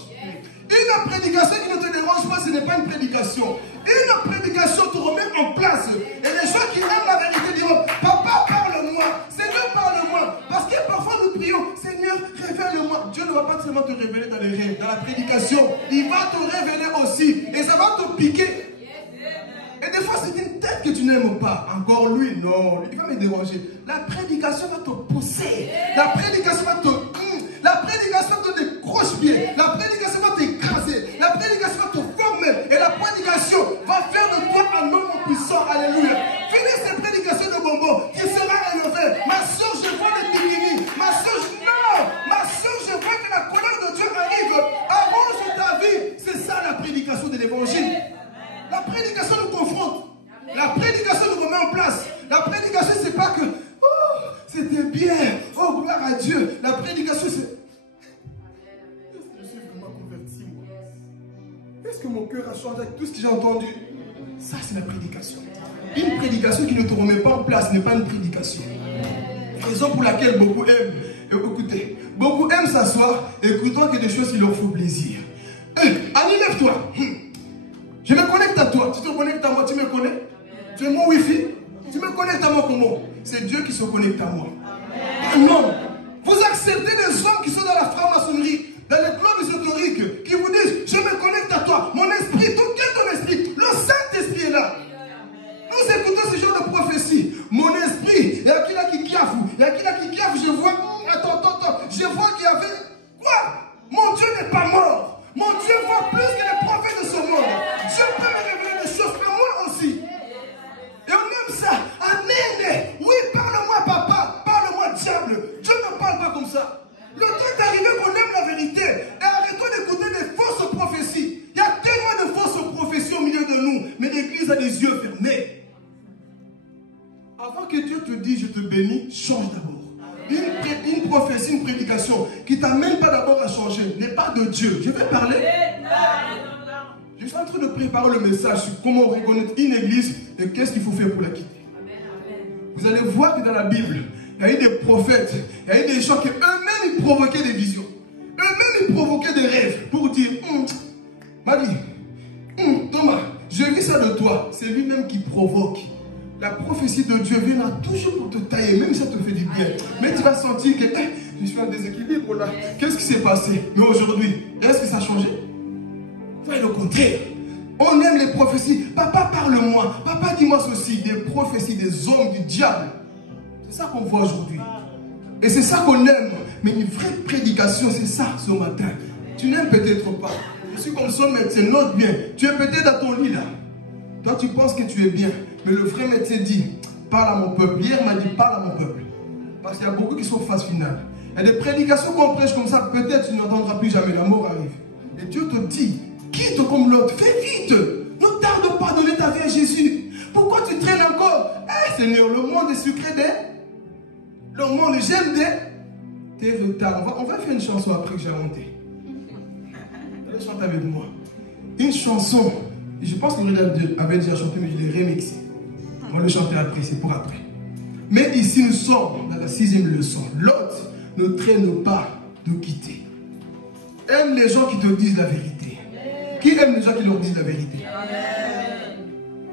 Une prédication qui ne te dérange pas, ce n'est pas une prédication. Une prédication te remet en place. Et les gens qui aiment la vérité diront, papa, parle-moi. Seigneur, parle-moi. Parce que parfois nous prions, Seigneur, révèle-moi. Dieu ne va pas seulement te révéler dans les rêves, dans la prédication. Il va te révéler aussi. Et ça va te piquer. Et des fois, c'est une tête que tu n'aimes pas. Encore lui, non, il va me déranger. La prédication va te pousser. La prédication va te... La prédication va te décroche-pied. La prédication va t'écraser. La prédication va te former. Et la prédication va faire de toi un homme puissant. Alléluia. Finis ces prédications de bonbons. Tu seras élevé. Ma soeur, je vois le bikini. Ma soeur, non. Ma soeur, je vois que la colère de Dieu arrive. Arrange ta vie. C'est ça la prédication de l'évangile. La prédication nous confronte. La prédication nous remet en place. La prédication, c'est pas que oh, c'était bien. Oh, gloire à Dieu. La prédication, c'est est-ce que je suis vraiment converti, moi? Est-ce que mon cœur a changé avec tout ce que j'ai entendu? Ça, c'est la prédication. Une prédication qui ne te remet pas en place n'est pas une prédication. Raison pour laquelle beaucoup aiment. Écoutez, beaucoup aiment s'asseoir, écoutant que des choses qui leur font plaisir. Annie, lève-toi. Je me connecte à toi. Tu te connectes à moi, tu me connais? Tu es mon Wi-Fi? Tu me connectes à moi comment? C'est Dieu qui se connecte à moi. Ah non. Vous acceptez des hommes qui sont dans la franc-maçonnerie, dans les clubs ésotériques, qui vous disent, je me connecte à toi. Mon esprit, tout quel ton esprit? Le Saint-Esprit est là. Nous écoutons ce genre de prophétie. Mon esprit, il y a qui là qui gaffe. Il y a qui là qui gaffe. Je vois, attends. Je vois qu'il y avait, quoi? Mon Dieu n'est pas mort. Mon Dieu voit plus que les prophètes de ce monde. Dieu peut me révéler des choses à moi aussi. Et on aime ça. Ah, bénit, change d'abord. Une prophétie, une prédication qui ne t'amène pas d'abord à changer n'est pas de Dieu. Je vais parler. Je suis en train de préparer le message sur comment reconnaître une église et qu'est-ce qu'il faut faire pour la quitter. Vous allez voir que dans la Bible, il y a eu des prophètes, il y a eu des gens qui eux-mêmes ils provoquaient des visions. Eux-mêmes ils provoquaient des rêves pour dire Marie, Thomas, je vis ça de toi. C'est lui-même qui provoque. La prophétie de Dieu viendra toujours pour te tailler, même si ça te fait du bien. Mais tu vas sentir que je suis en déséquilibre là. Qu'est-ce qui s'est passé? Mais aujourd'hui, est-ce que ça a changé? C'est le contraire. On aime les prophéties. Papa, parle-moi. Papa, dis-moi ceci. Des prophéties des hommes du diable. C'est ça qu'on voit aujourd'hui. Et c'est ça qu'on aime. Mais une vraie prédication, c'est ça ce matin. Tu n'aimes peut-être pas. Je suis comme son médecin, note bien. Tu es peut-être dans ton lit là. Toi, tu penses que tu es bien. Mais le vrai médecin dit, parle à mon peuple. Hier, m'a dit, parle à mon peuple. Parce qu'il y a beaucoup qui sont en phase finale. Il y a des prédications qu'on prêche comme ça, peut-être tu n'entendras plus jamais. La mort arrive. Et Dieu te dit, quitte comme l'autre, fais vite. Ne tarde pas à donner ta vie à Jésus. Pourquoi tu traînes encore? Seigneur, le monde est sucré le monde, j'aime tes retards. On va faire une chanson après que j'ai monté. Allez chanter avec moi. Une chanson. Je pense que Aurélien avait déjà chanté, mais je l'ai remixé. On va le chanter après, c'est pour après. Mais ici, nous sommes dans la 6e leçon. L'autre ne traîne pas de quitter. Aime les gens qui te disent la vérité. Qui aime les gens qui leur disent la vérité?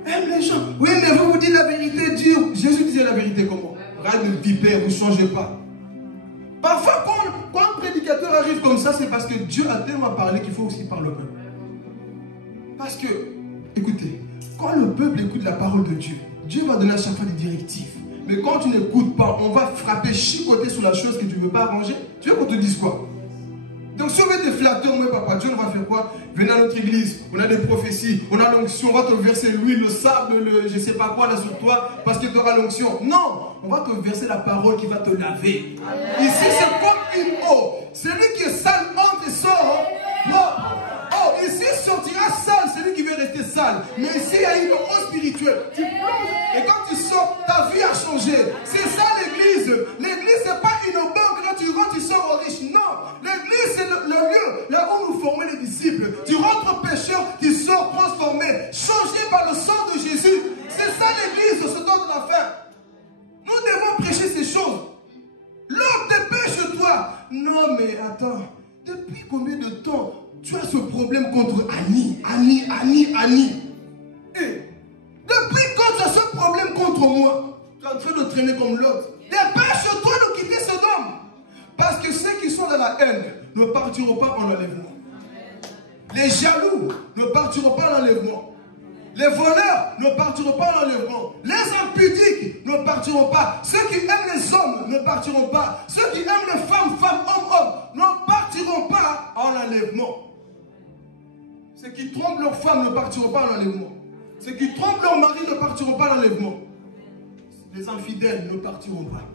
Aime les gens. Oui, mais vous dites la vérité dure. Jésus disait la vérité comment? Rien de vipère, vous ne changez pas. Parfois, quand un prédicateur arrive comme ça, c'est parce que Dieu a tellement parlé qu'il faut aussi parler au peuple. Parce que, écoutez, quand le peuple écoute la parole de Dieu, Dieu va donner à chaque fois des directives. Mais quand tu n'écoutes pas, on va frapper, chicoter sur la chose que tu ne veux pas arranger. Tu veux qu'on te dise quoi? Donc si on veut des flatteurs, moi papa Dieu, on va faire quoi? Venez à notre église, on a des prophéties, on a l'onction, on va te verser l'huile, le sable, je ne sais pas quoi là sur toi, parce que tu auras l'onction. Non, on va te verser la parole qui va te laver. Amen. Ici c'est comme une eau. Celui qui est sale entre et sort. Oh, ici sortira sale, celui qui veut rester sale. Mais ici il y a une eau spirituelle. Tu plonges et quand tu sors, ta vie a changé. C'est ça l'église. L'église c'est pas une banque, là tu rentres, tu sors au riche. Non, l'église c'est le lieu là où nous formons les disciples. Tu rentres pécheur, tu sors transformé, changé par le sang de Jésus. C'est ça l'église, ce temps de la fin. Nous devons prêcher ces choses. L'homme dépêche-toi. Non mais attends, depuis combien de temps tu as ce problème contre Annie? Et depuis quand tu as ce problème contre moi? Tu es en train de traîner comme l'autre. Dépêche-toi de quitter Sodome. Parce que ceux qui sont dans la haine ne partiront pas en enlèvement. Les jaloux ne partiront pas en enlèvement. Les voleurs ne partiront pas en enlèvement. Les impudiques ne partiront pas. Ceux qui aiment les hommes ne partiront pas. Ceux qui aiment les femmes, hommes, ne partiront pas en enlèvement. Ceux qui trompent leurs femmes ne partiront pas en enlèvement. Ceux qui trompent leurs maris ne partiront pas en enlèvement. Les infidèles ne partiront pas.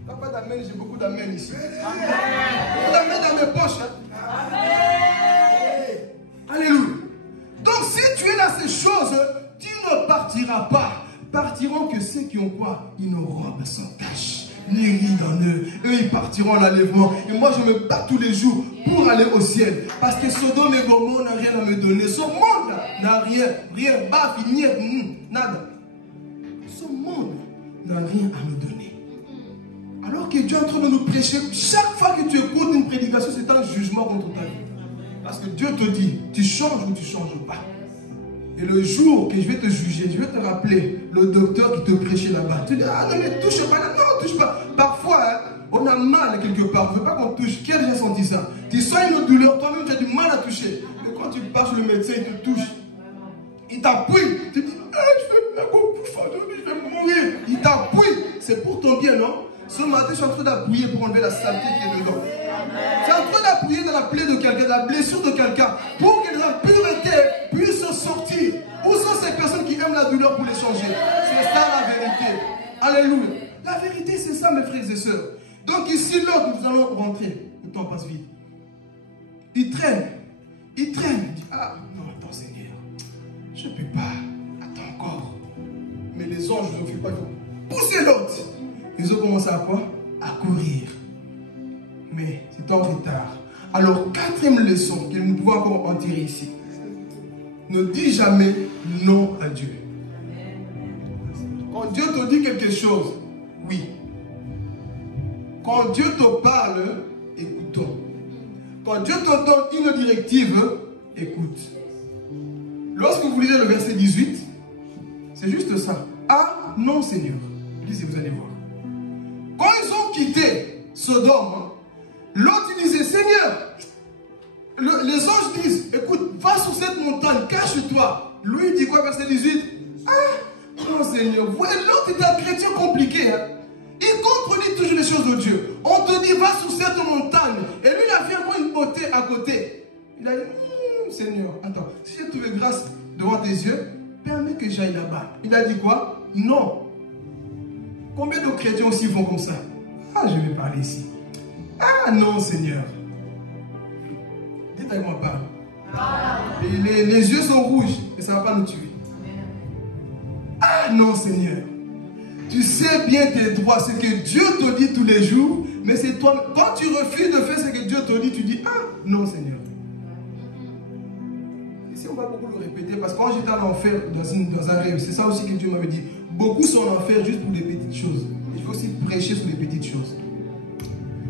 Il n'y a pas d'amen, j'ai beaucoup d'amen ici. Beaucoup d'amen dans mes poches. Hein? Alléluia. Donc si tu es dans ces choses, tu ne partiras pas. Partiront que ceux qui ont quoi? Une robe sans tache, ni ride en eux. Eux, ils partiront en enlèvement. Et moi, je me bats tous les jours pour aller au ciel. Parce que Sodome et Gomorrhe n'a rien à me donner. Ce monde n'a rien, bas, finir, nada. Ce monde n'a rien à me donner. Alors que Dieu est en train de nous prêcher, chaque fois que tu écoutes une prédication, c'est un jugement contre ta vie. Parce que Dieu te dit, tu changes ou tu ne changes pas. Et le jour que je vais te juger, je vais te rappeler le docteur qui te prêchait là-bas. Tu dis, ah non mais touche pas là, non, touche pas. Parfois, hein, on a mal quelque part, on ne veut pas qu'on touche. Qui a déjà senti ça? Tu sens une douleur, toi-même tu as du mal à toucher. Mais quand tu pars chez le médecin, il te touche. Il t'appuie. Tu dis, je vais mourir. Il t'appuie. C'est pour ton bien, non? Ce matin, je suis en train d'appuyer pour enlever la saleté qui est dedans. Je suis en train d'appuyer dans la plaie de quelqu'un, dans la blessure de quelqu'un, pour que l'impureté puisse sortir. Où sont ces personnes qui aiment la douleur pour les changer? C'est ça la vérité. Alléluia. La vérité, c'est ça, mes frères et sœurs. Donc ici, l'autre, nous allons rentrer. Le temps passe vite. Il traîne. Il traîne. Il dit, ah, non, attends, Seigneur. Je ne peux pas. Attends encore. Mais les anges ne font pas tout. Poussez l'autre. à quoi? À courir. Mais c'est en retard. Alors, quatrième leçon que nous pouvons encore en tirer ici. Ne dis jamais non à Dieu. Quand Dieu te dit quelque chose, oui. Quand Dieu te parle, écoutons. Quand Dieu te donne une directive, écoute. Lorsque vous lisez le verset 18, c'est juste ça. Ah non Seigneur. Lisez, vous allez voir. Quand ils ont quitté Sodome, l'autre disait, Seigneur, les anges disent, écoute, va sur cette montagne, cache-toi. Lui il dit quoi, verset 18? Ah non Seigneur. L'autre est un chrétien compliqué. Hein? Il contredit toujours les choses de Dieu. On te dit, va sur cette montagne. Et lui, il a vraiment une beauté à côté. Il a dit, Seigneur, attends, si j'ai trouvé grâce devant tes yeux, permets que j'aille là-bas. Il a dit quoi? Non. Combien de chrétiens aussi font comme ça? Ah, je vais parler ici. Ah non, Seigneur. Dites avec moi, parle. Les yeux sont rouges et ça ne va pas nous tuer. Ah non, Seigneur. Tu sais bien tes droits, ce que Dieu te dit tous les jours, mais c'est toi. Quand tu refuses de faire ce que Dieu te dit, tu dis, ah non, Seigneur. Ici, on va beaucoup le répéter parce que quand j'étais en enfer dans un rêve, c'est ça aussi que Dieu m'avait dit. Beaucoup sont en enfer juste pour les petites choses. Il faut aussi prêcher sur les petites choses.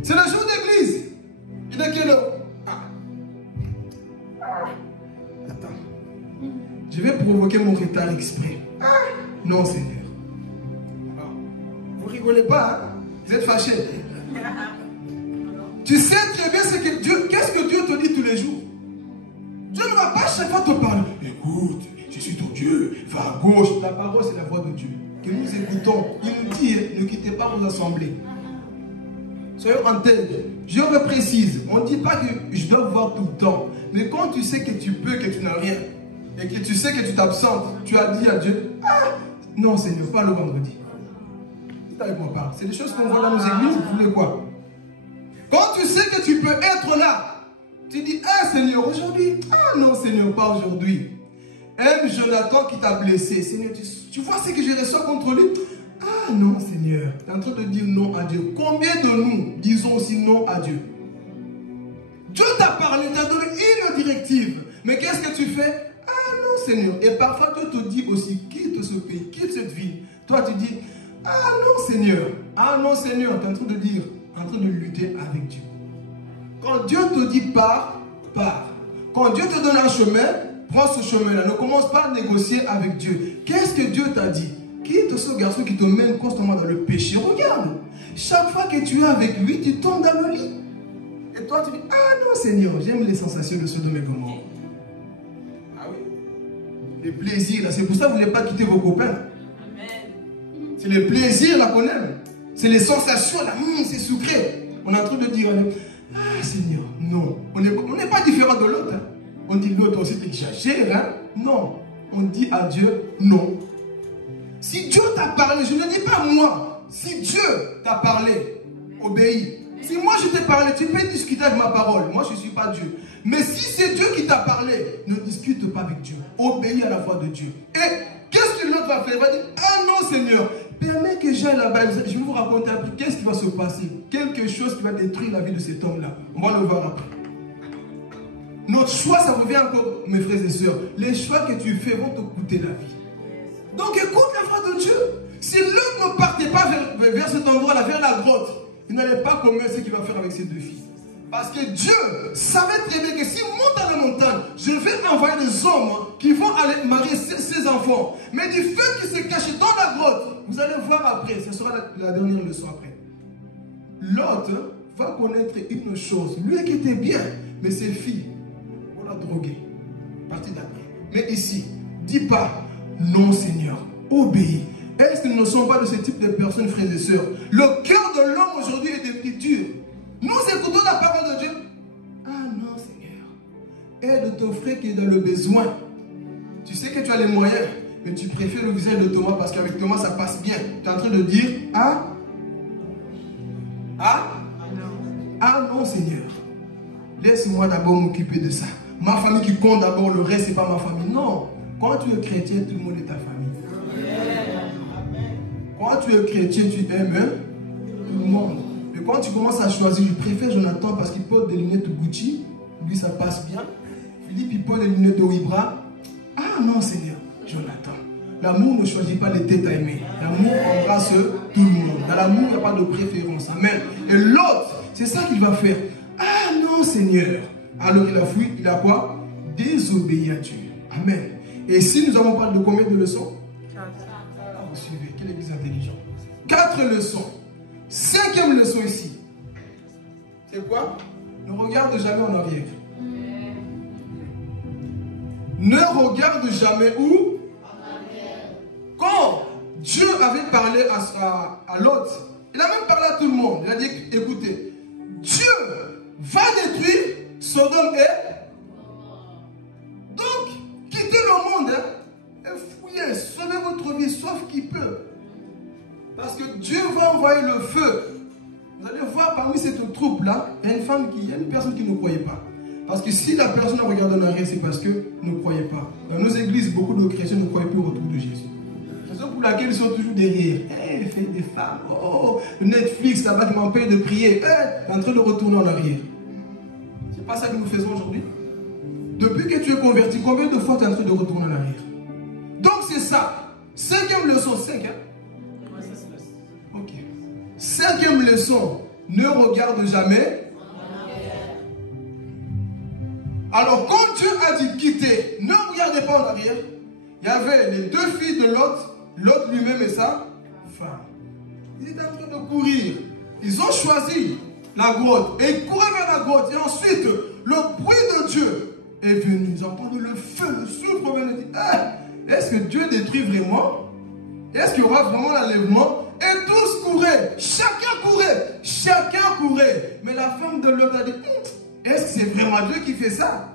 C'est le jour d'église. Il est quelle heure? Attends. Je vais provoquer mon retard exprès. Non, Seigneur. Alors, vous rigolez pas, hein? Vous êtes fâchés. Tu sais très bien ce que Dieu, qu'est-ce que Dieu te dit tous les jours. Dieu ne va pas chaque fois te parler. Écoute, je suis ton Dieu, va à gauche. La parole, c'est la voix de Dieu. Que nous écoutons. Il nous dit, ne quittez pas vos assemblées. Soyons en tête. Je reprécise. On ne dit pas que je dois vous voir tout le temps. Mais quand tu sais que tu peux, que tu n'as rien, et que tu sais que tu t'absentes, tu as dit à Dieu, ah, non Seigneur, pas le vendredi. Dites avec moi, parle. C'est des choses qu'on voit dans nos églises, vous voulez quoi? Quand tu sais que tu peux être là, tu dis, ah Seigneur, aujourd'hui, ah non Seigneur, pas aujourd'hui. Aime Jonathan qui t'a blessé. Seigneur, tu vois ce que je reçois contre lui? Ah non Seigneur, tu es en train de dire non à Dieu. Combien de nous disons aussi non à Dieu? Dieu t'a parlé, t'a donné une directive. Mais qu'est-ce que tu fais? Ah non Seigneur. Et parfois Dieu te dit aussi, quitte ce pays, quitte cette ville. Toi tu dis, ah non Seigneur. Ah non Seigneur. Tu es en train de dire, en train de lutter avec Dieu. Quand Dieu te dit pars, pars. Quand Dieu te donne un chemin, prends ce chemin-là. Ne commence pas à négocier avec Dieu. Qu'est-ce que Dieu t'a dit? Quitte ce garçon qui te mène constamment dans le péché. Regarde. Chaque fois que tu es avec lui, tu tombes dans le lit. Et toi, tu dis, ah non Seigneur, j'aime les sensations de Sodome et Gomorrhe. Ah oui. Les plaisirs, là. C'est pour ça que vous ne voulez pas quitter vos copains. C'est les plaisirs, là, qu'on aime. C'est les sensations, là. C'est sucré. On est en train de dire, ah Seigneur, non. On n'est pas différent de l'autre. Hein. On dit, l'autre aussi t'exagères. Hein. Non. On dit à Dieu, non. Si Dieu t'a parlé, je ne dis pas moi. Si Dieu t'a parlé, obéis. Si moi je t'ai parlé, tu peux discuter avec ma parole. Moi je ne suis pas Dieu. Mais si c'est Dieu qui t'a parlé, ne discute pas avec Dieu. Obéis à la voix de Dieu. Et qu'est-ce que l'autre va faire? Il va dire, ah non Seigneur, permets que j'aille là-bas. Je vais vous raconter un peu qu'est-ce qui va se passer. Quelque chose qui va détruire la vie de cet homme-là. On va le voir après. Notre choix, ça revient encore, mes frères et sœurs. Les choix que tu fais vont te coûter la vie. Donc écoute la voix de Dieu. Si l'homme ne partait pas vers cet endroit-là, vers la grotte, il n'allait pas connaître ce qu'il va faire avec ses deux filles. Parce que Dieu savait très bien que s'il monte dans la montagne, je vais envoyer des hommes qui vont aller marier ses enfants. Mais du fait qu'il se cache dans la grotte, vous allez voir après, ce sera la dernière leçon après. L'autre va connaître une chose. Lui qui était bien, mais ses filles, on l'a drogué. Partie d'après. Mais ici, dis pas, non Seigneur, obéis. Est-ce que nous ne sommes pas de ce type de personnes, frères et sœurs? Le cœur de l'homme aujourd'hui est devenu dur. Nous écoutons la parole de Dieu. Ah non Seigneur, aide ton frère qui est dans le besoin. Tu sais que tu as les moyens, mais tu préfères le visage de Thomas parce qu'avec Thomas ça passe bien. Tu es en train de dire, ah non Seigneur, laisse-moi d'abord m'occuper de ça. Ma famille qui compte d'abord, le reste c'est pas ma famille. Non, quand tu es chrétien, tout le monde est ta famille. Quand tu es chrétien, tu aimes tout le quand tu commences à choisir, je préfère Jonathan parce qu'il porte des lunettes Gucci. Lui, ça passe bien. Philippe, il porte des lunettes de Wibra. Ah non, Seigneur, Jonathan. L'amour ne choisit pas les têtes à aimer. L'amour embrasse tout le monde. Dans l'amour, il n'y a pas de préférence. Amen. Et l'autre, c'est ça qu'il va faire. Ah non, Seigneur. Alors il a fui, il a quoi? Désobéi à Dieu. Amen. Et si nous avons parlé de combien de leçons? 4. Vous suivez, quelle église intelligente. 4 leçons. 5e leçon ici. C'est quoi? Ne regarde jamais en arrière. Ne regarde jamais où? Quand Dieu avait parlé à Lot, il a même parlé à tout le monde. Il a dit, écoutez, Dieu va détruire Sodome et... Donc, quittez le monde et fouillez, sauvez votre vie, sauf qui peut. Parce que Dieu va envoyer le feu. Vous allez voir parmi cette troupe-là, il y a une personne qui ne croyait pas. Parce que si la personne regarde en arrière, c'est parce qu'elle ne croyait pas. Dans nos églises, beaucoup de chrétiens ne croyaient plus au retour de Jésus. Raison pour laquelle ils sont toujours derrière. Hey, fête des femmes, oh, Netflix, là-bas qui m'empêche de prier. Hey, en train de retourner en arrière. C'est pas ça que nous faisons aujourd'hui. Depuis que tu es converti, combien de fois tu es en train de retourner en arrière? Donc c'est ça. 5e leçon, 5, hein? Ok. 5e leçon, ne regarde jamais. Alors quand Dieu a dit quitter, ne regardez pas en arrière. Il y avait les 2 filles de Lot, Lot lui-même et sa femme. Ils étaient en train de courir. Ils ont choisi la grotte et ils couraient vers la grotte. Et ensuite, le bruit de Dieu est venu. Ils entendent le feu, le souffle venir. Est-ce que Dieu détruit vraiment? Est-ce qu'il y aura vraiment l'enlèvement? Et tous couraient. Chacun courait. Mais la femme de Lot a dit, est-ce que c'est vraiment Dieu qui fait ça?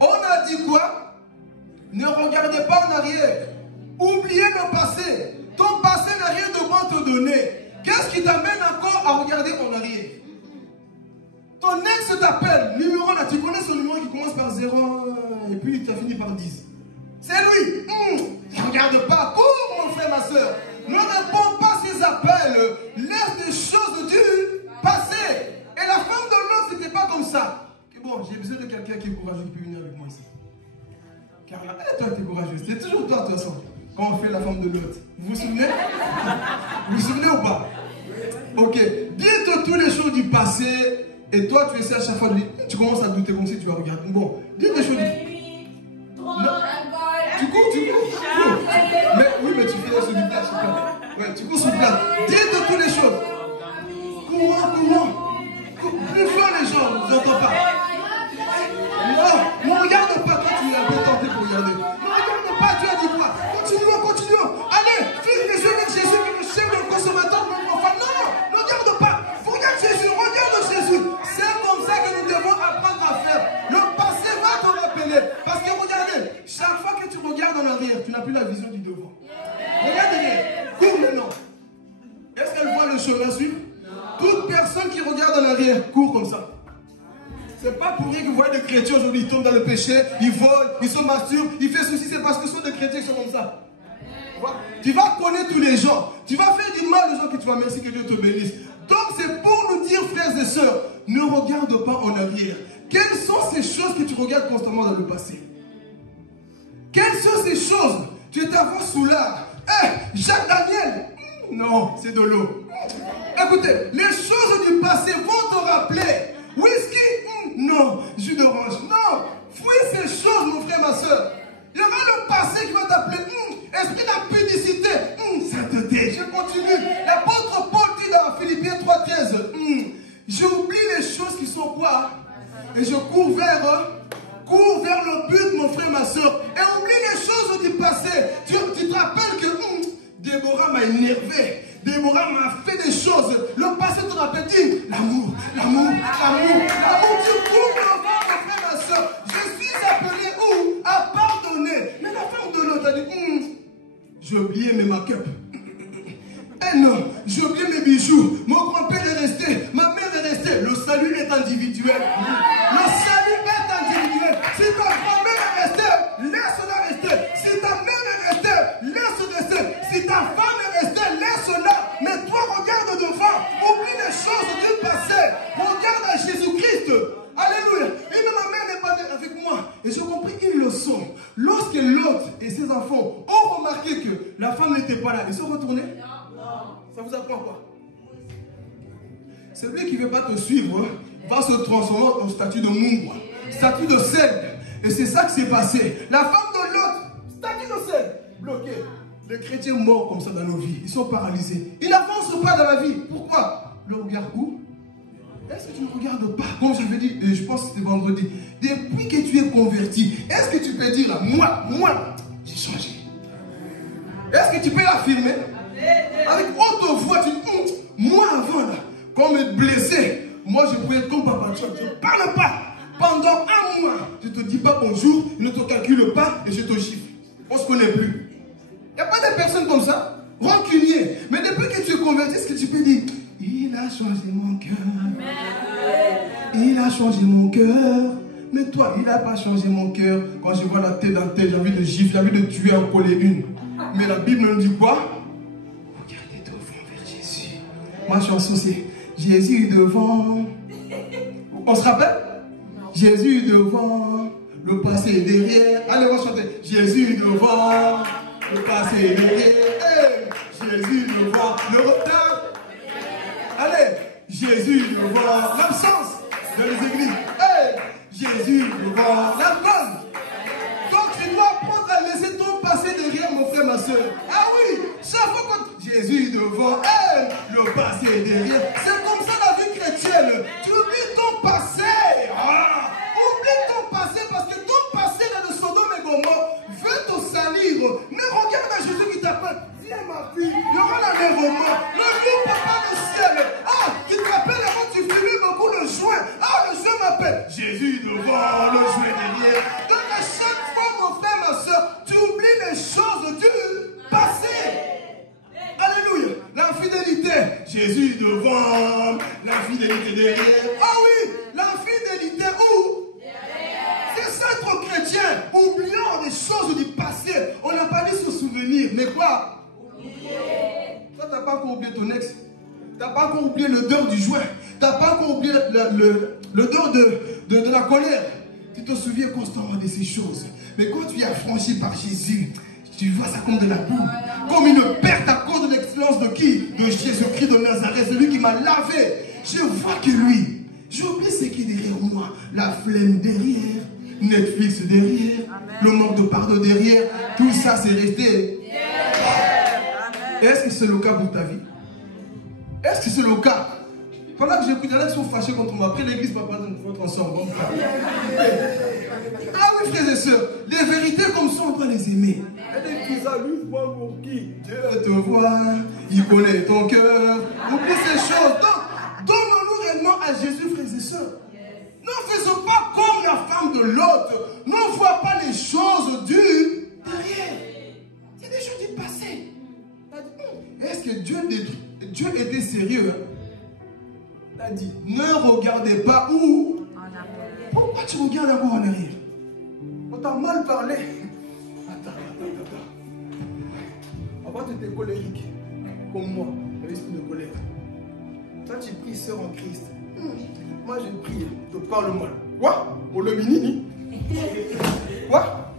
On a dit quoi? Ne regardez pas en arrière. Oubliez le passé. Ton passé n'a rien de bon à te donner. Qu'est-ce qui t'amène encore à regarder en arrière? Ton ex t'appelle. Numéro là, tu connais son numéro qui commence par 0 et puis tu as fini par 10. C'est lui. Ne regarde pas. Cours mon frère, ma soeur. Ne réponds pas à ses appels. Laisse des choses du passé. Et la femme de l'autre, c'était pas comme ça. Bon, j'ai besoin de quelqu'un qui est courageux, qui peut venir avec moi ici. Car là, toi, tu es courageux. C'est toujours toi, de toute façon. Quand on fait la femme de l'autre. Vous vous souvenez? Vous vous souvenez ou pas? Ok. Dites toutes les choses du passé. Et toi, tu essaies à chaque fois de dire. Tu commences à douter comme si tu vas regarder. Bon, dites des choses. Tu cours. Mais oui, mais tu finis sur du plat. Ouais, tu cours sur le plat. Dites toutes les choses. Courant. Plus fort les gens, on ne vous entend pas. Non, ne regarde pas, toi tu es un peu tenté pour regarder. Ne regarde pas, tu as dit quoi? Continuons. Allez, fixe les yeux vers Jésus, le chef, le consommateur, le enfant. Non, ne regarde pas. Regarde Jésus. C'est comme ça que nous devons apprendre à faire. Le passé va te rappeler. Parce que regardez, chaque fois que tu regardes en arrière, tu n'as plus la vision du devant. Regarde derrière, cours maintenant. Est-ce qu'elle voit le chemin suivre? Toute personne qui regarde en arrière court comme ça. C'est pas pour rien que vous voyez des chrétiens aujourd'hui, ils tombent dans le péché, ils volent, ils se masturbent, ils font ceci, c'est parce que ce sont des chrétiens qui sont comme ça. Tu vas connaître tous les gens, tu vas faire du mal aux gens que tu vas merci que Dieu te bénisse. Donc c'est pour nous dire, frères et sœurs, ne regarde pas en arrière. Quelles sont ces choses que tu regardes constamment dans le passé? Quelles sont ces choses? Tu t'avances sous l'art. Jacques Daniel. Non, c'est de l'eau. Écoutez, les choses du passé vont te rappeler. Whisky, non. Jus d'orange, non. Fouille ces choses, mon frère, ma soeur. Il y aura le passé qui va t'appeler. Esprit d'impudicité, sainteté. Je continue. L'apôtre Paul dit dans Philippiens 3,13, j'oublie les choses qui sont quoi? Et je cours vers le but, mon frère, ma soeur. Et oublie les choses du passé. Tu te rappelles que Déborah m'a énervé. Déborah m'a fait des choses. Le passé te rappelle, dit l'amour. Tu cours devant, mon frère, ma soeur. Je suis appelé où? À pardonner. Mais la femme de l'autre a dit, j'ai oublié mes make-up. Eh non, j'ai oublié mes bijoux. Mon grand-père est resté. Ma mère est restée. Le salut est individuel. Le salut est individuel. Si ta grand-mère est restée, laisse-la rester. Si ta mère est restée, laisse rester. Si ta femme est restée, laisse-la. Mais toi, regarde devant. Oublie les choses du passé. et ses enfants ont remarqué que la femme n'était pas là, ils sont retournés. Ça vous apprend quoi? Celui qui ne veut pas te suivre va se transformer en statue de moumba, statue de sel. Et c'est ça qui s'est passé. La femme de l'autre, statue de sel, bloquée. Les chrétiens morts comme ça dans nos vies, ils sont paralysés. Ils n'avancent pas dans la vie. Pourquoi? Le regard où? Est-ce que tu ne me regardes pas? Comme j'avais dit, et je pense que c'était vendredi. Depuis que tu es converti, est-ce que tu peux dire là, moi, j'ai changé? Est-ce que tu peux l'affirmer? Avec haute voix, tu dis, moi avant là, quand on me blessait, moi je pouvais être comme Papa John, je ne parle pas. Pendant un mois, je ne te dis pas bonjour, je ne te calcule pas et je te chiffre. On ne se connaît plus. Il n'y a pas de personnes comme ça, rancunier. Mais depuis que tu es converti, est-ce que tu peux dire, il a changé mon cœur. Il a changé mon cœur. Mais toi, il n'a pas changé mon cœur. Quand je vois la tête dans tête, j'ai envie de gifler, j'ai envie de tuer, en coller une. Mais la Bible nous dit quoi? Regardez devant vers Jésus. Ma chanson c'est Jésus devant. On se rappelle? Jésus devant, le passé derrière. Allez, on va chanter. Jésus devant, le passé derrière. Hey, Jésus devant, le retard. Allez, Jésus devant, l'absence de les églises. Hey, Jésus devant, la bonne. Donc tu dois apprendre à laisser ton passé derrière, mon frère, ma soeur. Ah oui, chaque fois que Jésus devant, hey, le passé derrière. C'est comme ça la vie chrétienne. Tu oublies ton passé. Oublie ton passé parce que ton passé là de Sodome et Gomorrhe veut te salir. Mais regarde à Jésus qui t'appelle. Viens ma fille, il y aura l'enlèvement. Ne loupe pas le ciel. Ah, qui t'appelle avant tu fumes beaucoup le joint. Ah, le joint m'appelle. Jésus devant, le joint derrière. Donc à chaque fois, mon frère, ma soeur, tu oublies les choses du passé. Alléluia. L'infidélité, Jésus devant, l'infidélité derrière. Ah oui, l'infidélité où? C'est ça être chrétien. Oublions des choses du passé. On n'a pas dit se souvenir, mais quoi? Toi, tu n'as pas encore oublié ton ex. Tu n'as pas encore oublié l'odeur du joint. Tu n'as pas encore oublié l'odeur de la colère. Tu te souviens constamment de ces choses. Mais quand tu es affranchi par Jésus, tu vois ça comme de la boue. Comme une perte à cause de l'excellence de qui? De Jésus-Christ de Nazareth, celui qui m'a lavé. Je vois que lui. J'oublie ce qui est derrière moi. La flemme derrière, Netflix derrière, le manque de pardon derrière. Tout ça, c'est resté. Est-ce que c'est le cas pour ta vie? Est-ce que c'est le cas? Pendant que j'écoute, il y en a qui sont fâchés contre moi. Après l'église, papa, nous faut être ensemble. Ah oui, frères et sœurs, les vérités comme ça, on doit les aimer. Et les salut, moi pour qui? Dieu te voit, il connaît ton cœur. Oublie ces choses. Donc, donnons-nous réellement à Jésus, frères et sœurs. Ne faisons pas comme la femme de l'autre. Ne vois pas les choses du derrière. C'est des choses du passé. Est-ce que Dieu était sérieux? Il a dit, ne regardez pas où. Pourquoi tu regardes encore en arrière? On t'a mal parlé. Attends. Avant tu étais colérique, comme moi, l'esprit de colère. Toi tu pries, sœur en Christ. Moi je prie, je te parle mal. Quoi? Pour le mini? Quoi?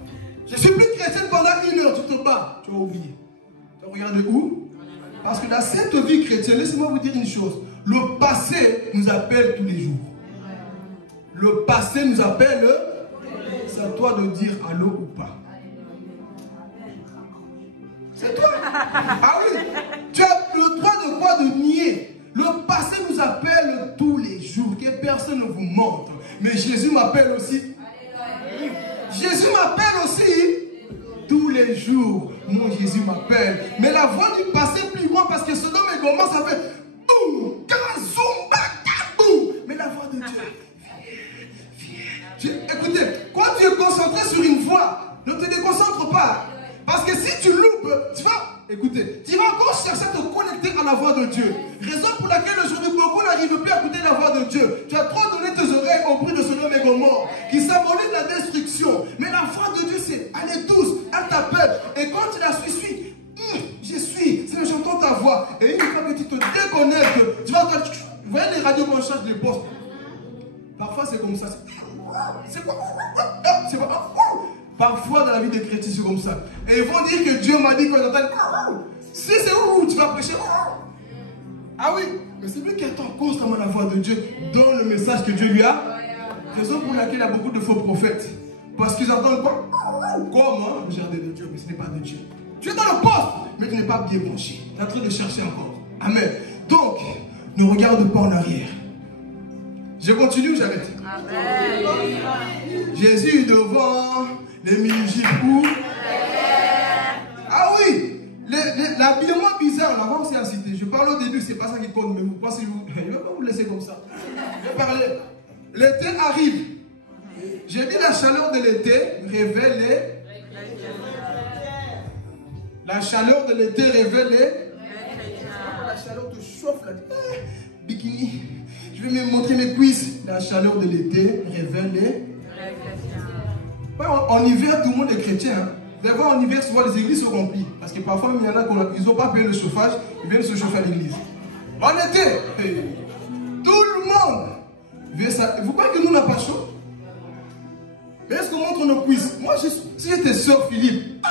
Je suis plus chrétienne pendant 1 heure, tu te bats. Tu as oublié. Tu as regardé où? Parce que dans cette vie chrétienne, laissez-moi vous dire une chose. Le passé nous appelle tous les jours. Le passé nous appelle. C'est à toi de dire allô ou pas. C'est toi. Ah oui. Tu as le droit de quoi? De nier. Le passé nous appelle tous les jours. Que personne ne vous montre. Mais Jésus m'appelle aussi. Jésus m'appelle aussi. Tous les jours. Mon Jésus m'appelle. Mais la voix du passé est plus grande parce que ce nom est comment ça fait boum, kazumba, kaboum. Mais la voix de Dieu. Écoutez, quand tu es concentré sur une voix, ne te déconcentre pas. Parce que si tu loupes, tu vas, écoutez, tu vas encore chercher à te connecter à la voix de Dieu. Raison pour laquelle aujourd'hui beaucoup n'arrivent plus à écouter la voix de Dieu. Tu as trop donné tes oreilles au bruit de Sodome et Gomorrhe, qui symbolise la destruction. Mais la voix de Dieu, c'est allez tous, elle t'appelle. Et quand tu la suis, je suis, c'est j'entends ta voix. Et une fois que tu te déconnectes, tu vas entendre, vous voyez les radios qu'on change les postes. Parfois c'est comme ça. C'est quoi? C'est quoi? Parfois, dans la vie des chrétiens, c'est comme ça. Et ils vont dire que Dieu m'a dit qu'on entend. Si c'est où tu vas prêcher. Ah oui, mais c'est lui qui attend constamment la voix de Dieu dans le message que Dieu lui a. Raison pour laquelle il y a beaucoup de faux prophètes. Parce qu'ils entendent quoi? Comment? Regardez de Dieu, mais ce n'est pas de Dieu. Tu es dans le poste, mais tu n'es pas bien branché. Tu es en train de chercher encore. Amen. Donc, ne regarde pas en arrière. Je continue ou j'arrête? Jésus devant les mini-jupes où? Ah oui, l'habillement bizarre, là-bas aussi à cité. Je parle au début, c'est pas ça qui compte, mais vous pensez, je ne vais pas vous laisser comme ça. Je vais parler. L'été arrive. J'ai dit la chaleur de l'été révèle les... La chaleur de l'été révèle les... La chaleur te chauffe là. Bikini. Je vais me montrer mes cuisses. La chaleur de l'été révèle les... En hiver, tout le monde est chrétien. Hein. D'abord, en hiver, souvent les églises sont remplies. Parce que parfois, il y en a qui n'ont pas payé le chauffage. Ils viennent se chauffer à l'église. En été, tout le monde veut ça. Vous croyez que nous, on n'a pas chaud? Mais est-ce qu'on montre nos cuisses? Moi, si j'étais sœur Philippe,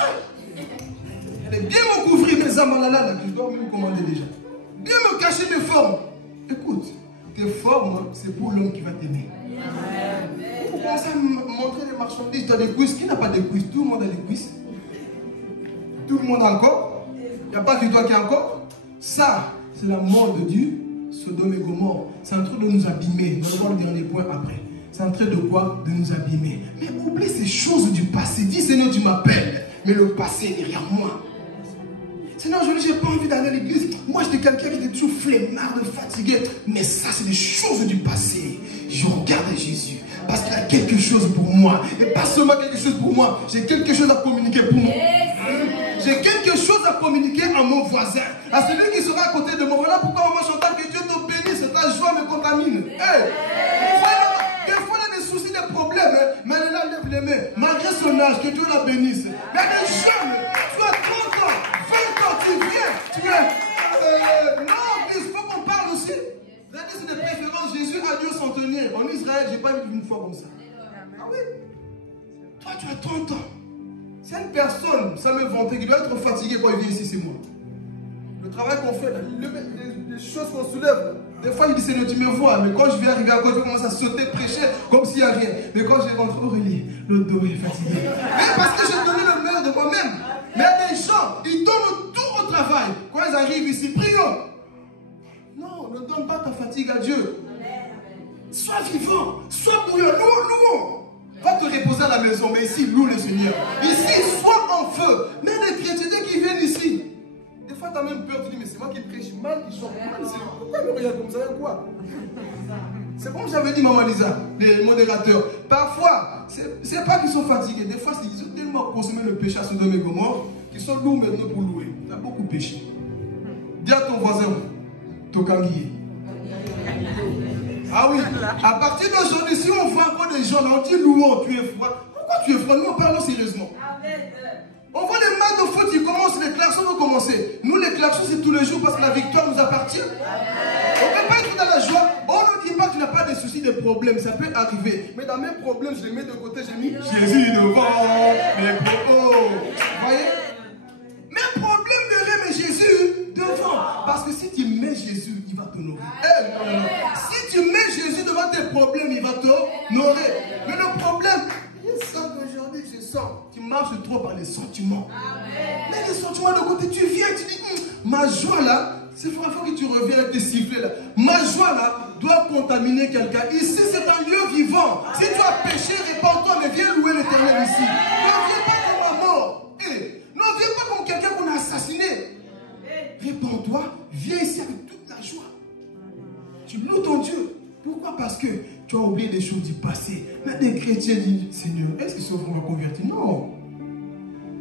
j'allais bien me couvrir mes amalala, que je dois même commander déjà. Bien me cacher mes formes. Écoute, tes formes, c'est pour l'homme qui va t'aimer. Vous commencez à montrer des marchandises, tu as des cuisses. Qui n'a pas des cuisses? Tout le monde a des cuisses. Tout le monde a encore. Il n'y a pas que toi qui a encore. Ça, c'est la mort de Dieu. Sodome et Gomorrhe. C'est en train de nous abîmer. On va voir le dernier point après. C'est en train de quoi? De nous abîmer. Mais oublie ces choses du passé. Dis Seigneur, tu m'appelles. Mais le passé est derrière moi. Seigneur, je n'ai pas envie d'aller à l'église. Moi, j'étais quelqu'un qui était toujours flemmard, fatigué. Mais ça, c'est des choses du passé. Je regarde Jésus. Parce qu'il a quelque chose pour moi. Et pas seulement quelque chose pour moi. J'ai quelque chose à communiquer pour moi. J'ai quelque chose à communiquer à mon voisin. À celui qui sera à côté de moi. Voilà pourquoi on va chanter que Dieu te bénisse. Ta joie me contamine. Hey. Des fois, il y a des soucis, des problèmes. Mais elle est là, lève les mains. Malgré son âge, que Dieu la bénisse. Mais elle est jeune. Tu as 30 ans, 20 ans, tu viens. Non, il faut qu'on parle aussi. C'est des préférences. Jésus a Dieu centenaire. En Israël, je n'ai pas vu une fois comme ça. Ah oui? Toi, tu as 30 ans. C'est une personne, ça me vantait, qui doit être fatigué quand il vient ici, c'est moi. Le travail qu'on fait, les choses qu'on soulève, des fois il dit Seigneur, tu me vois, mais quand je vais arriver à côté, je commence à sauter, prêcher, comme s'il n'y a rien. Mais quand je rentre, Aurélie, le dos est fatigué. Mais parce que j'ai donné le meilleur de moi-même. Mais les gens, ils donnent tout au travail. Quand ils arrivent ici, prions. Non, ne donne pas ta fatigue à Dieu. Sois vivant, sois bouillant, louons. Va te reposer à la maison, mais ici, loue le Seigneur. Ici, sois en feu. Mais les chrétiens qui viennent ici, des fois, tu as même peur, tu dis, mais c'est moi qui prêche mal, qui chante mal. Pourquoi ils me regardent comme ça? Il y a quoi? C'est comme j'avais dit, Maman Lisa, les modérateurs. Parfois, c'est pas qu'ils sont fatigués. Des fois, ils ont tellement consommé le péché à Sodome et Gomorrhe qu'ils sont lourds maintenant pour louer. Tu as beaucoup péché. Dis à ton voisin, Tokanguié. Ah oui, à partir d'aujourd'hui, si on voit encore des gens là, on dit louant, tu es froid. Pourquoi tu es froid? Nous, parlons sérieusement. On voit les matchs de foot qui commencent, les klaxons vont commencer. Nous, les klaxons, c'est tous les jours parce que la victoire nous appartient. On ne peut pas être dans la joie. On ne dit pas que tu n'as pas de soucis, de problèmes. Ça peut arriver. Mais dans mes problèmes, je les mets de côté. J'ai mis Jésus devant mes propos. Vous voyez? Mes problèmes de mais Jésus devant. Parce que si tu mets Jésus, il va t'honorer. Si tu mets Jésus devant tes problèmes, il va t'honorer. Mais le problème, c'est qu'aujourd'hui, je sens, tu marches trop par les sentiments. Mais les sentiments de côté, tu viens, tu dis, ma joie là, c'est fois que tu reviens avec tes sifflets là. Ma joie là doit contaminer quelqu'un. Ici, c'est un lieu vivant. Si tu as péché, répands-toi, mais viens louer l'Éternel ici. Ne viens pas comme un mort. Ne viens pas comme quelqu'un qu'on a assassiné. Répands-toi, viens ici avec toute la joie. Tu loues ton Dieu. Pourquoi? Parce que tu as oublié des choses du passé. Mais des chrétiens disent, Seigneur, est-ce que ce roi va convertir? Non.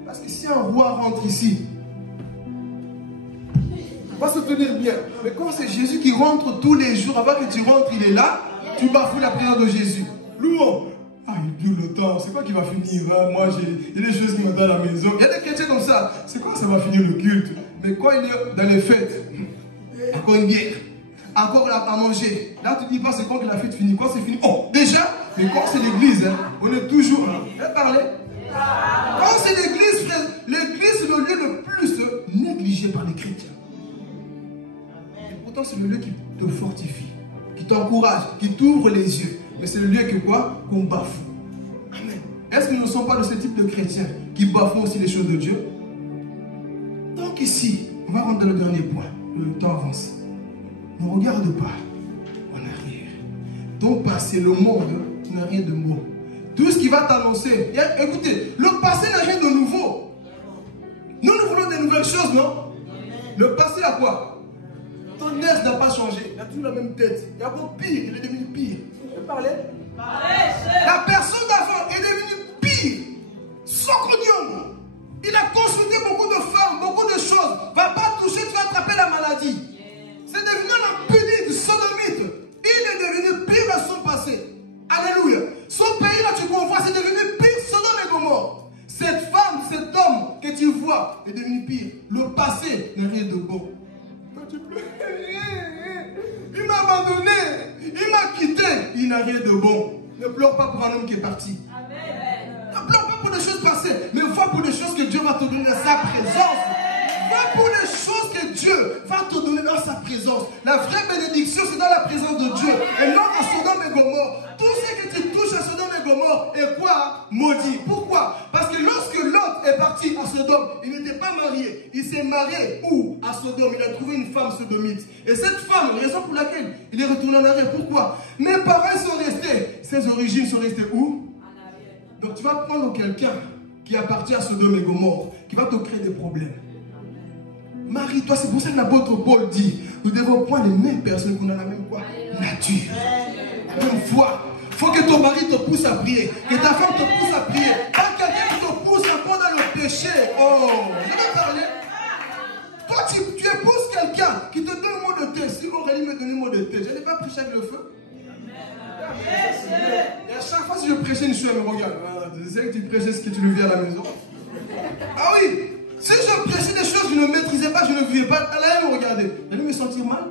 Parce que si un roi rentre ici, il va se tenir bien. Mais quand c'est Jésus qui rentre tous les jours, avant que tu rentres, il est là, tu bafoues la présence de Jésus. Louons. Ah, il dure le temps. C'est quoi qui va finir? Moi, il y a des choses qui me donnent à la maison. Il y a des chrétiens comme ça. C'est quoi ça va finir le culte? Mais quand il est dans les fêtes, encore une bière. Encore à manger. Là, tu ne dis pas c'est quand que la fête finit. Quand c'est fini, oh, déjà, mais quand c'est l'église, on est toujours là. Parlez. Quand c'est l'église, frère, l'église c'est le lieu le plus négligé par les chrétiens. Et pourtant c'est le lieu qui te fortifie, qui t'encourage, qui t'ouvre les yeux. Mais c'est le lieu que quoi? Qu'on bafoue. Amen. Est-ce que nous ne sommes pas de ce type de chrétiens qui bafouent aussi les choses de Dieu? Donc ici, on va rentrer dans le dernier point. Le temps avance. Ne regarde pas en arrière. Ton passé, le monde, n'a rien de bon. Tout ce qui va t'annoncer. Écoutez, le passé n'a rien de nouveau. Nous voulons des nouvelles choses, non? Le passé a quoi? Ton air n'a pas changé. Il a toujours la même tête. Il y a encore pire. Il est devenu pire. Vous parlez? La personne d'avant est devenue pire. Socognon. Il a consulté beaucoup de femmes, beaucoup de choses. Va pas toucher, tu vas attraper la maladie. C'est devenu un impudite, sodomite. Il est devenu pire dans son passé. Alléluia. Son pays là, tu convois, c'est devenu pire, Sodome et Gomorrhe. Cette femme, cet homme que tu vois est devenu pire. Le passé n'a rien de bon. Il m'a abandonné. Il m'a quitté. Il n'a rien de bon. Ne pleure pas pour un homme qui est parti. Ne pleure pas pour des choses passées, mais vois pour des choses que Dieu va te donner dans sa présence. Va pour les choses que Dieu va te donner dans sa présence. La vraie bénédiction, c'est dans la présence de Dieu. Et non à Sodome et Gomorrhe. Tout ce que tu touches à Sodome et Gomorrhe est quoi? Maudit. Pourquoi? Parce que lorsque Lot est parti à Sodome, il n'était pas marié. Il s'est marié où? À Sodome. Il a trouvé une femme sodomite. Et cette femme, raison pour laquelle il est retourné en arrière. Pourquoi? Mes parents sont restés. Ses origines sont restées où? Donc tu vas prendre quelqu'un qui appartient à Sodome et Gomorrhe, qui va te créer des problèmes. Marie-toi, c'est pour ça que l'apôtre Paul dit, nous devons prendre les mêmes personnes qu'on a la même quoi? Nature. La même foi. Il faut que ton mari te pousse à prier, que ta femme te pousse à prier. Pas quelqu'un qui te pousse à prendre dans le péché. Oh, je vais parler. Toi, tu épouses quelqu'un qui te donne un mot de thé. Si Aurélie me donne un mot de thé, je n'ai pas prêché avec le feu. Et à chaque fois, si je prêchais une chose, elle me regarde. Je sais que tu prêchais ce que tu le vis à la maison. Ah oui! Si je prêchais des choses, je ne maîtrisais pas, je ne vivais pas, elle allait me regarder. Elle allait me sentir mal.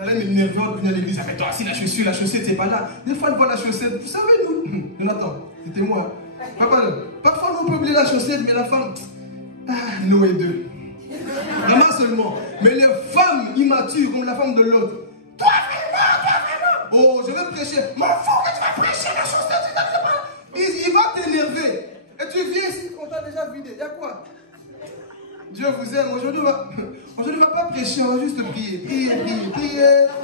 Elle allait m'énerver en venir à l'église. Ah, mais toi, si la chaussette, c'est pas là. Des fois, elle voit la chaussette. Vous savez, nous, Jonathan, c'était moi. Parfois, on peut oublier la chaussette, mais la femme, Noé 2. Vraiment seulement. Mais les femmes immatures, comme la femme de l'autre, toi, vraiment. Oh, je vais prêcher. M'en fous que tu vas prêcher la chaussette, il va t'énerver. Et tu viens ici, on t'a déjà vidé. Il y a quoi? Dieu vous aime. Aujourd'hui, on ne va pas prêcher, on va juste prier. Prier.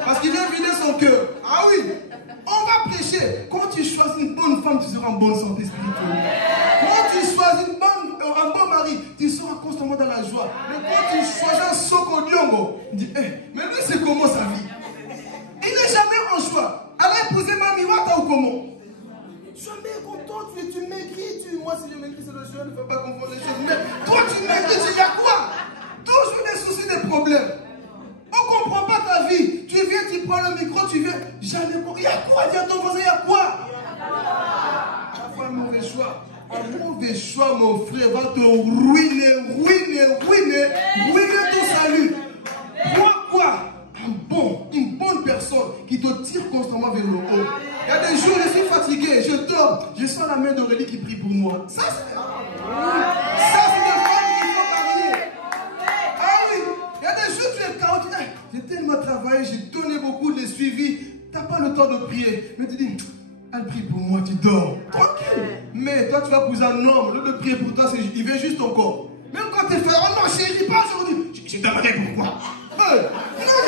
Parce qu'il vient vider son cœur. Ah oui, on va prêcher. Quand tu choisis une bonne femme, tu seras en bonne santé spirituelle. Quand tu choisis un bon mari, tu seras constamment dans la joie. Mais quand tu choisis un Socodiongo, tu dis, mais lui, c'est comment sa vie? Il n'est jamais en joie. Elle a épousé Mami Wata ou comment? Jamais content, tu maigris, moi si je maigris c'est le jeu, ne fais pas confondre les choses. Mais toi tu maigris, il y a quoi? Toujours des soucis, des problèmes. On ne comprend pas ta vie. Tu viens, tu prends le micro, tu viens. Jamais. Il y a quoi? Dis à ton voisin, il y a quoi? Tu vas faire un mauvais choix. Un mauvais choix, mon frère, va te ruiner ton salut. Quoi? Une bonne personne qui te tire constamment vers le haut. Il y a des jours, je suis fatigué, je dors, je sens la main d'Aurélie qui prie pour moi. Ça, c'est des femmes qui sont mariées. Ah oui, il y a des jours, tu es chaotique. J'ai tellement travaillé, j'ai donné beaucoup de suivi. Tu n'as pas le temps de prier. Mais tu dis, elle prie pour moi, tu dors. Tranquille. Mais toi, tu vas épouser un homme, le de prier pour toi, il veut juste ton corps. Même quand tu es fait, oh non, chérie, pas aujourd'hui. Je te demandé pourquoi. Non,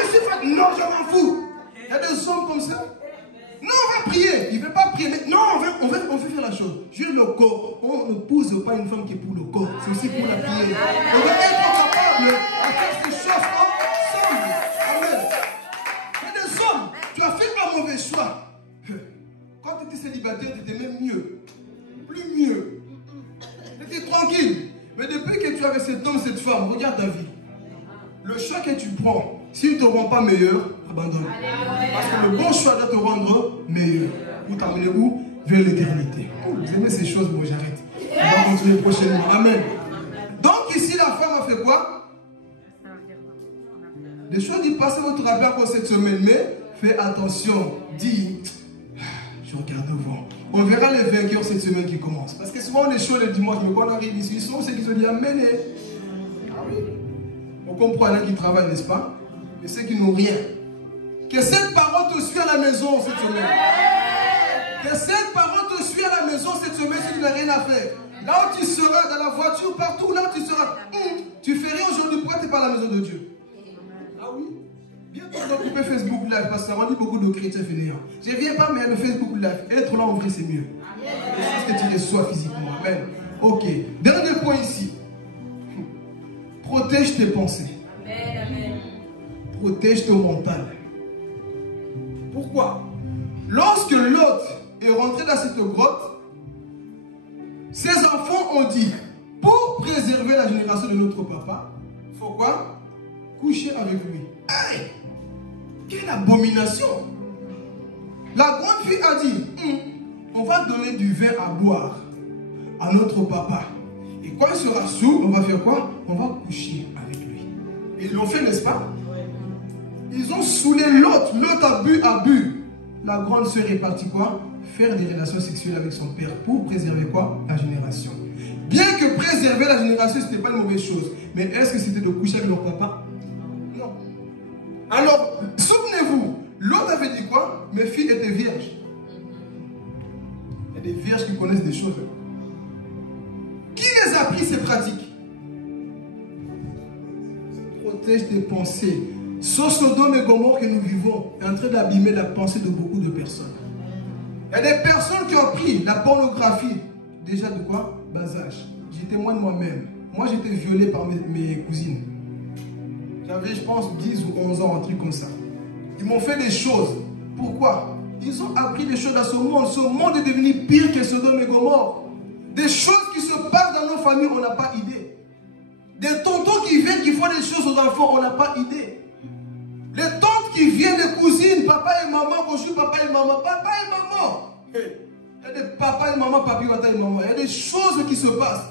je suis fatigué. Non, je m'en fous. Il y a des hommes comme ça. Non, on va prier. Il ne veut pas prier. Mais non, on veut faire la chose. Juste le corps. On ne pose pas une femme qui est pour le corps. C'est aussi pour la prière. On doit être capable de faire ces choses ensemble. Amen. Il y a des hommes, tu as fait un mauvais choix. Quand tu étais célibataire, tu étais même mieux. Plus mieux. Tu étais tranquille. Mais depuis que tu avais cet homme, cette femme, regarde ta vie. Le choix que tu prends, s'il ne te rend pas meilleur, abandonne. Parce que le bon choix doit te rendre meilleur. Pour t'amener où? Vers l'éternité. Vous aimez ces choses, moi j'arrête. On va continuer prochainement. Amen. Donc ici, la femme a fait quoi? Les choses du passé vont te rappeler encore cette semaine. Mais fais attention. Dis, je regarde devant. On verra les vainqueurs cette semaine qui commence. Parce que souvent on est chaud le dimanche, mais quand on arrive ici, ils sont ceux qui se disent Amen. Ah oui. On comprend là qui travaillent, n'est-ce pas? Mais ceux qui n'ont rien. Que cette parole te suit à la maison cette semaine. Que cette parole te suit à la maison cette semaine si tu n'as rien à faire. Là où tu seras, dans la voiture, partout là où tu seras. Tu fais rien aujourd'hui, pourquoi tu n'es pas à la maison de Dieu? Ah oui. Bientôt on va couper Facebook Live parce que ça rendit beaucoup de chrétiens fainéants. Je ne viens pas, mais le Facebook Live, être là en vrai c'est mieux. C'est ce que tu reçois physiquement. Amen. Ok. Dernier point ici. Protège tes pensées. Amen. Protège ton mental. Pourquoi? Lorsque Lot est rentré dans cette grotte, ses enfants ont dit, pour préserver la génération de notre papa, il faut quoi? Coucher avec lui. Hey, quelle abomination! La grande fille a dit, on va donner du vin à boire à notre papa. Et quand il sera sourd, on va faire quoi? On va coucher avec lui. Et ils l'ont fait, n'est-ce pas? Ils ont saoulé l'autre. L'autre a bu. La grande sœur est partie quoi? Faire des relations sexuelles avec son père pour préserver quoi? La génération. Bien que préserver la génération, ce n'était pas une mauvaise chose. Mais est-ce que c'était de coucher avec leur papa? Non. Alors, souvenez-vous, l'autre avait dit quoi? Mes filles étaient vierges. Il y a des vierges qui connaissent des choses. Qui les a appris ces pratiques? Protège tes pensées. Ce Sodome et Gomorrhe que nous vivons est en train d'abîmer la pensée de beaucoup de personnes. Il y a des personnes qui ont pris la pornographie. Déjà de quoi? Bas âge. J'y témoigne moi-même. Moi, j'étais violé par mes cousines. J'avais, je pense, 10 ou 11 ans, un truc comme ça. Ils m'ont fait des choses. Pourquoi? Ils ont appris des choses dans ce monde. Ce monde est devenu pire que Sodome et Gomorrhe. Des choses qui se passent dans nos familles, on n'a pas idée. Des tontons qui viennent, qui font des choses aux enfants, on n'a pas idée. Les tantes qui viennent, les cousines, papa et maman, bonjour papa et maman, papa et maman. Il y a des papa et maman, papi, papa et maman. Il y a des choses qui se passent.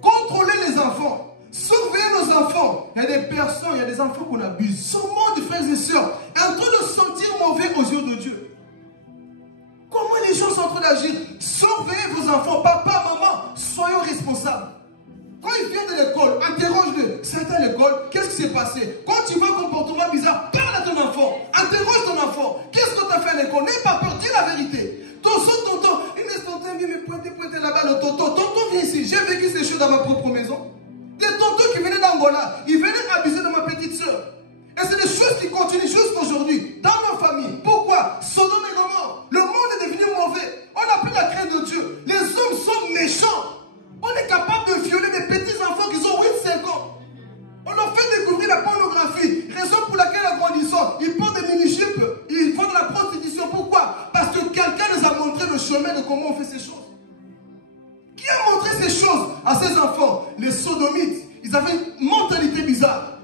Contrôlez les enfants. Surveillez nos enfants. Il y a des personnes, il y a des enfants qu'on abuse. Ce monde, frères et sœurs, est en train de se sentir mauvais aux yeux de Dieu. Comment les gens sont en train d'agir? Surveillez vos enfants. Papa, maman, soyons responsables. Quand ils viennent de l'école, interroge-le. C'est à l'école, qu'est-ce qui s'est passé? Quand tu vois un comportement bizarre, parle à ton enfant. Interroge ton enfant. Qu'est-ce que tu as fait à l'école? N'aie pas peur, dis la vérité. Tonton, il me tonton, viens me pointer là-bas le tonton. Tonton, viens ici. J'ai vécu ces choses dans ma propre maison. Des tontons qui venaient d'Angola, ils venaient abuser de ma petite soeur. Et c'est des choses qui continuent jusqu'aujourd'hui, dans nos familles. Pourquoi? Sodome et Gomorrhe. Le monde est devenu mauvais. On n'a plus la crainte de Dieu. Les hommes sont méchants. On est capable de violer des petits enfants qui ont 8-5 ans. On leur fait découvrir la pornographie. Raison pour laquelle, en grandissant, ils portent des mini-jupes. Ils font de la prostitution. Pourquoi? Parce que quelqu'un les a montré le chemin de comment on fait ces choses. Qui a montré ces choses à ces enfants? Les sodomites. Ils avaient une mentalité bizarre.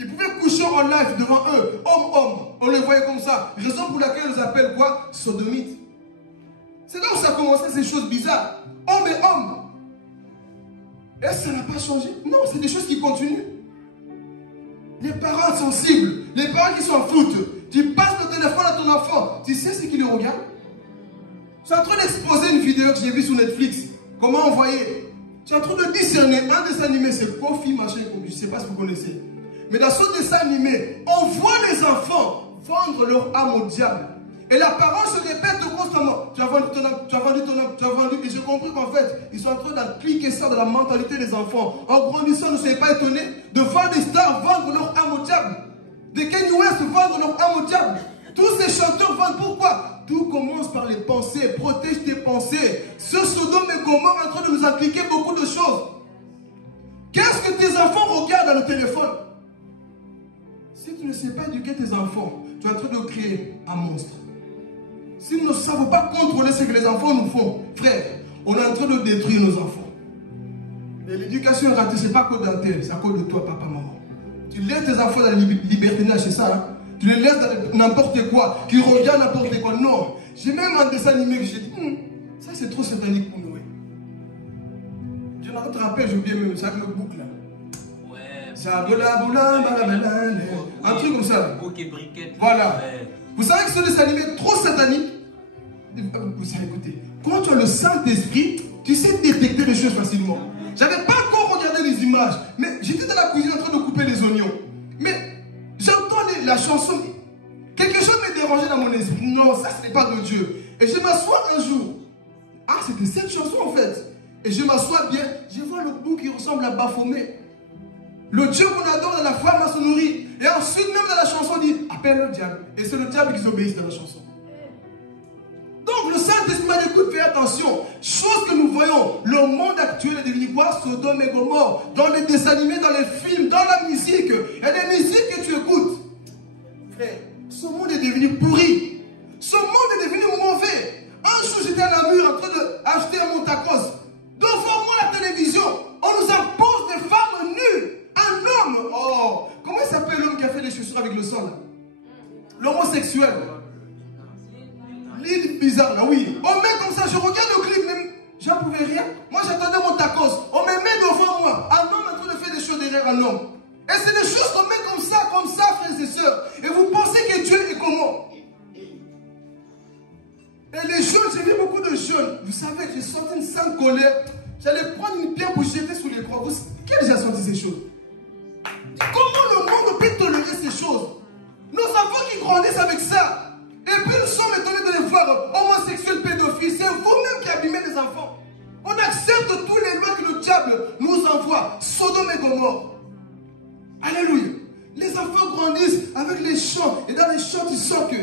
Ils pouvaient coucher en live devant eux, homme. On les voyait comme ça. Raison pour laquelle ils les appellent quoi? Sodomites. C'est là où ça a commencé ces choses bizarres. Homme et homme. Et ça n'a pas changé. Non, c'est des choses qui continuent. Les parents sensibles, les parents qui s'en foutent. Tu passes le téléphone à ton enfant. Tu sais ce qu'il le regarde? Je suis en train d'exposer une vidéo que j'ai vue sur Netflix. Comment envoyer? Tu es en train de discerner. Un dessin animé, c'est Kofi, machin, je ne sais pas si vous connaissez. Mais dans ce dessin animé, on voit les enfants vendre leur âme au diable. Et la parole se répète constamment. Tu as vendu ton âme, tu as vendu ton âme, tu as vendu. Et j'ai compris qu'en fait, ils sont en train d'appliquer ça dans la mentalité des enfants. En grandissant, ne soyez pas étonnés de voir des stars vendre leur âme au diable. Des Kanye West vendre leur âme au diable. Tous ces chanteurs vendent. Pourquoi? Tout commence par les pensées. Protège tes pensées. Ce Sodome et Gomorrhe est en train de nous appliquer beaucoup de choses. Qu'est-ce que tes enfants regardent dans le téléphone? Si tu ne sais pas éduquer tes enfants, tu es en train de créer un monstre. Si nous ne savons pas contrôler ce que les enfants nous font, frère, on est en train de détruire nos enfants. Et l'éducation est ratée, ce n'est pas à cause d'un tel, c'est à cause de toi, papa, maman. Tu laisses tes enfants dans la libertinage, c'est ça, hein? Tu les laisses dans n'importe quoi, qui regardent n'importe quoi. Non, j'ai même un dessin animé que j'ai dit, ça c'est trop satanique pour nous. Je ne te rappelle, j'ai oublié même ça avec le bouc là. Un truc comme ça. Bouc et briquette. Voilà. Vous savez que ce dessin animé est trop satanique. vous savez, écoutez, quand tu as le Saint-Esprit, tu sais détecter les choses facilement. J'avais pas encore regardé les images, mais j'étais dans la cuisine en train de couper les oignons. Mais j'entends la chanson, quelque chose m'est dérangé dans mon esprit. Non, ça ce n'est pas de Dieu. Et je m'assois un jour. Ah, c'était cette chanson en fait. Et je m'assois bien, je vois le bout qui ressemble à Baphomet. Le Dieu qu'on adore dans la franc-maçonnerie. Et ensuite, même dans la chanson, on dit appelle le diable. Et c'est le diable qui s'obéit dans la chanson. Donc le Saint-Esprit m'a dit écoute, fais attention. Chose que nous voyons, le monde actuel est devenu quoi? Sodome et Gomorrhe. Dans les dessins animés, dans les films, dans la musique. Il y a des musiques que tu écoutes. Frère, ce monde est devenu pourri. Ce monde est devenu mauvais. Un jour, j'étais à la mur en train d'acheter un monte-à-cause. Devant moi, la télévision, on nous impose des femmes nues. Un homme, oh, comment il s'appelle l'homme qui a fait des chaussures avec le sang là? L'homosexuel. L'île bizarre là, oui. On met comme ça, je regarde le clip, même, j'en pouvais rien. Moi j'attendais mon tacos. On me met devant moi. Un homme en train de faire des choses derrière un homme. Et c'est des choses qu'on met comme ça, frères et sœurs. Et vous pensez que Dieu est comment? Et les jeunes, j'ai vu beaucoup de jeunes. Vous savez que j'ai senti une sainte colère. J'allais prendre une pierre pour jeter sous les croix. Qui a déjà senti ces choses? Comment le monde peut tolérer ces choses? Nos enfants qui grandissent avec ça. Et puis nous sommes étonnés de les voir homosexuels, pédophiles. C'est vous-même qui abîmez les enfants. On accepte tous les lois que le diable nous envoie. Sodome et Gomorrhe. Alléluia. Les enfants grandissent avec les chants. Et dans les chants, tu sens que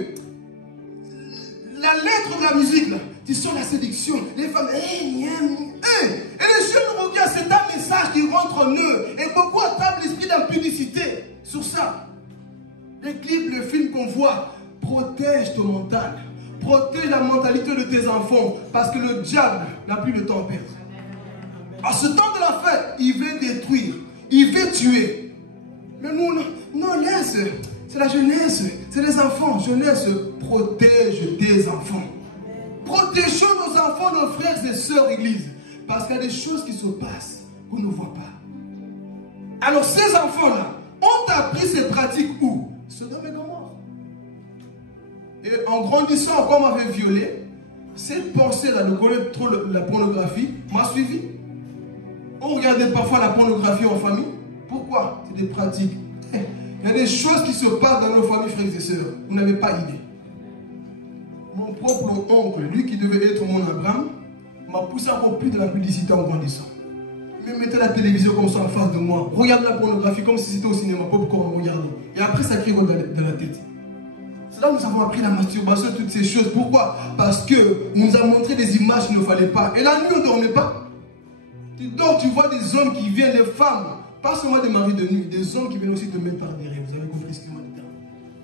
la lettre de la musique, là, tu sens la séduction. Les femmes, et les jeunes regardent, c'est un message qui rentre en eux. Et beaucoup attaquent l'esprit d'impudicité sur ça. Les clips, les films qu'on voit, protège ton mental. Protège la mentalité de tes enfants. Parce que le diable n'a plus le temps à perdre. À ce temps de la fin, il veut détruire. Il veut tuer. Mais nous, non, laisse. C'est la jeunesse. C'est les enfants. Jeunesse, protège tes enfants. Protégeons nos enfants, nos frères et sœurs église. Parce qu'il y a des choses qui se passent qu'on ne voit pas. Alors ces enfants-là ont appris ces pratiques où? Sodome et Gomorrhe. Et en grandissant, comme on m'avait violé, cette pensée-là de connaître trop la pornographie m'a suivi. On regardait parfois la pornographie en famille. Pourquoi? C'est des pratiques. Il y a des choses qui se passent dans nos familles, frères et sœurs. Vous n'avez pas idée. Mon propre oncle, lui qui devait être mon Abraham, m'a poussé encore plus de la publicité en grandissant. Il me mettait la télévision comme ça en face de moi. Regarde la pornographie comme si c'était au cinéma, pas pour regarder. Et après, ça crie dans la tête. C'est là où nous avons appris la masturbation, toutes ces choses. Pourquoi? Parce que nous a montré des images qu'il ne fallait pas. Et la nuit, on ne dormait pas. Tu dors, tu vois des hommes qui viennent, des femmes. Pas seulement des maris de nuit, des hommes qui viennent aussi te mettre par derrière. Vous avez compris ce qu'il m'a dit?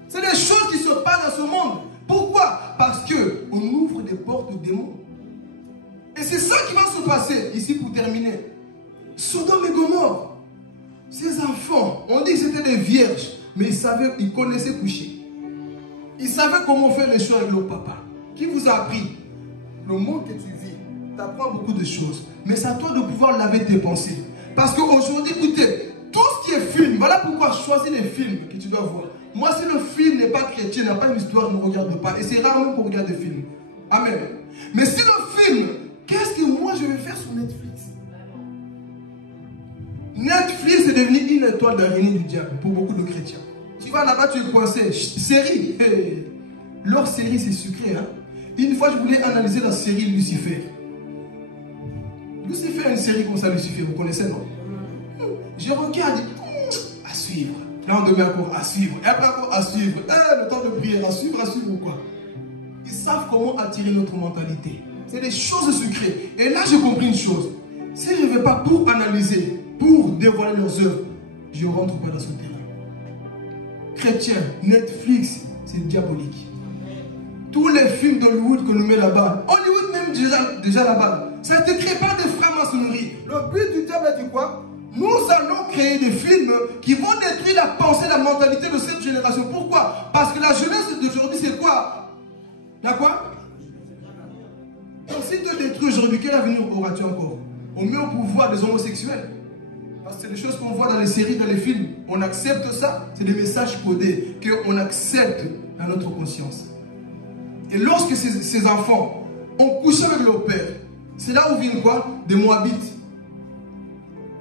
C'est des choses qui se passent dans ce monde. Pourquoi? Parce qu'on ouvre des portes aux démons. Et c'est ça qui va se passer, ici pour terminer. Sodome et Gomorrhe. Ces enfants, on dit que c'était des vierges, mais ils connaissaient coucher. Ils savaient comment faire les choses avec leur papa. Qui vous a appris? Le monde que tu vis t'apprend beaucoup de choses. Mais c'est à toi de pouvoir laver tes pensées. Parce qu'aujourd'hui, écoutez, tout ce qui est film, voilà pourquoi choisis les films que tu dois voir. Moi, si le film n'est pas chrétien, n'a pas une histoire, ne regarde pas. Et c'est rarement qu'on regarde des films. Amen. Mais si le film, qu'est-ce que moi je vais faire sur Netflix? Netflix est devenu une étoile d'araignée du diable pour beaucoup de chrétiens. Tu vas là-bas, tu es coincé. Série. Leur série, c'est sucré. Hein? Une fois, je voulais analyser la série Lucifer. Lucifer est une série comme ça, Lucifer. Vous connaissez, non? Je regarde, à suivre. Là, on devait encore à suivre. Et après, encore à suivre. Le temps de prière, à suivre ou quoi? Ils savent comment attirer notre mentalité. C'est des choses secrètes. Et là, j'ai compris une chose. Si je ne vais pas pour analyser, pour dévoiler leurs œuvres, je ne rentre pas dans ce terrain. Chrétien, Netflix, c'est diabolique. Tous les films d'Hollywood que nous met là-bas, Hollywood même déjà là-bas, ça a été créé par des francs-maçonneries. Le but du diable a dit quoi? Nous allons créer des films qui vont détruire la pensée, la mentalité de cette génération. Pourquoi? Parce que la jeunesse d'aujourd'hui, c'est quoi? La quoi? Donc si tu détruis aujourd'hui, quel avenir auras-tu encore? On met au pouvoir des homosexuels. Parce que c'est des choses qu'on voit dans les séries, dans les films. On accepte ça. C'est des messages codés qu'on accepte dans notre conscience. Et lorsque ces enfants ont couché avec leur père, c'est là où viennent quoi? Des Moabites.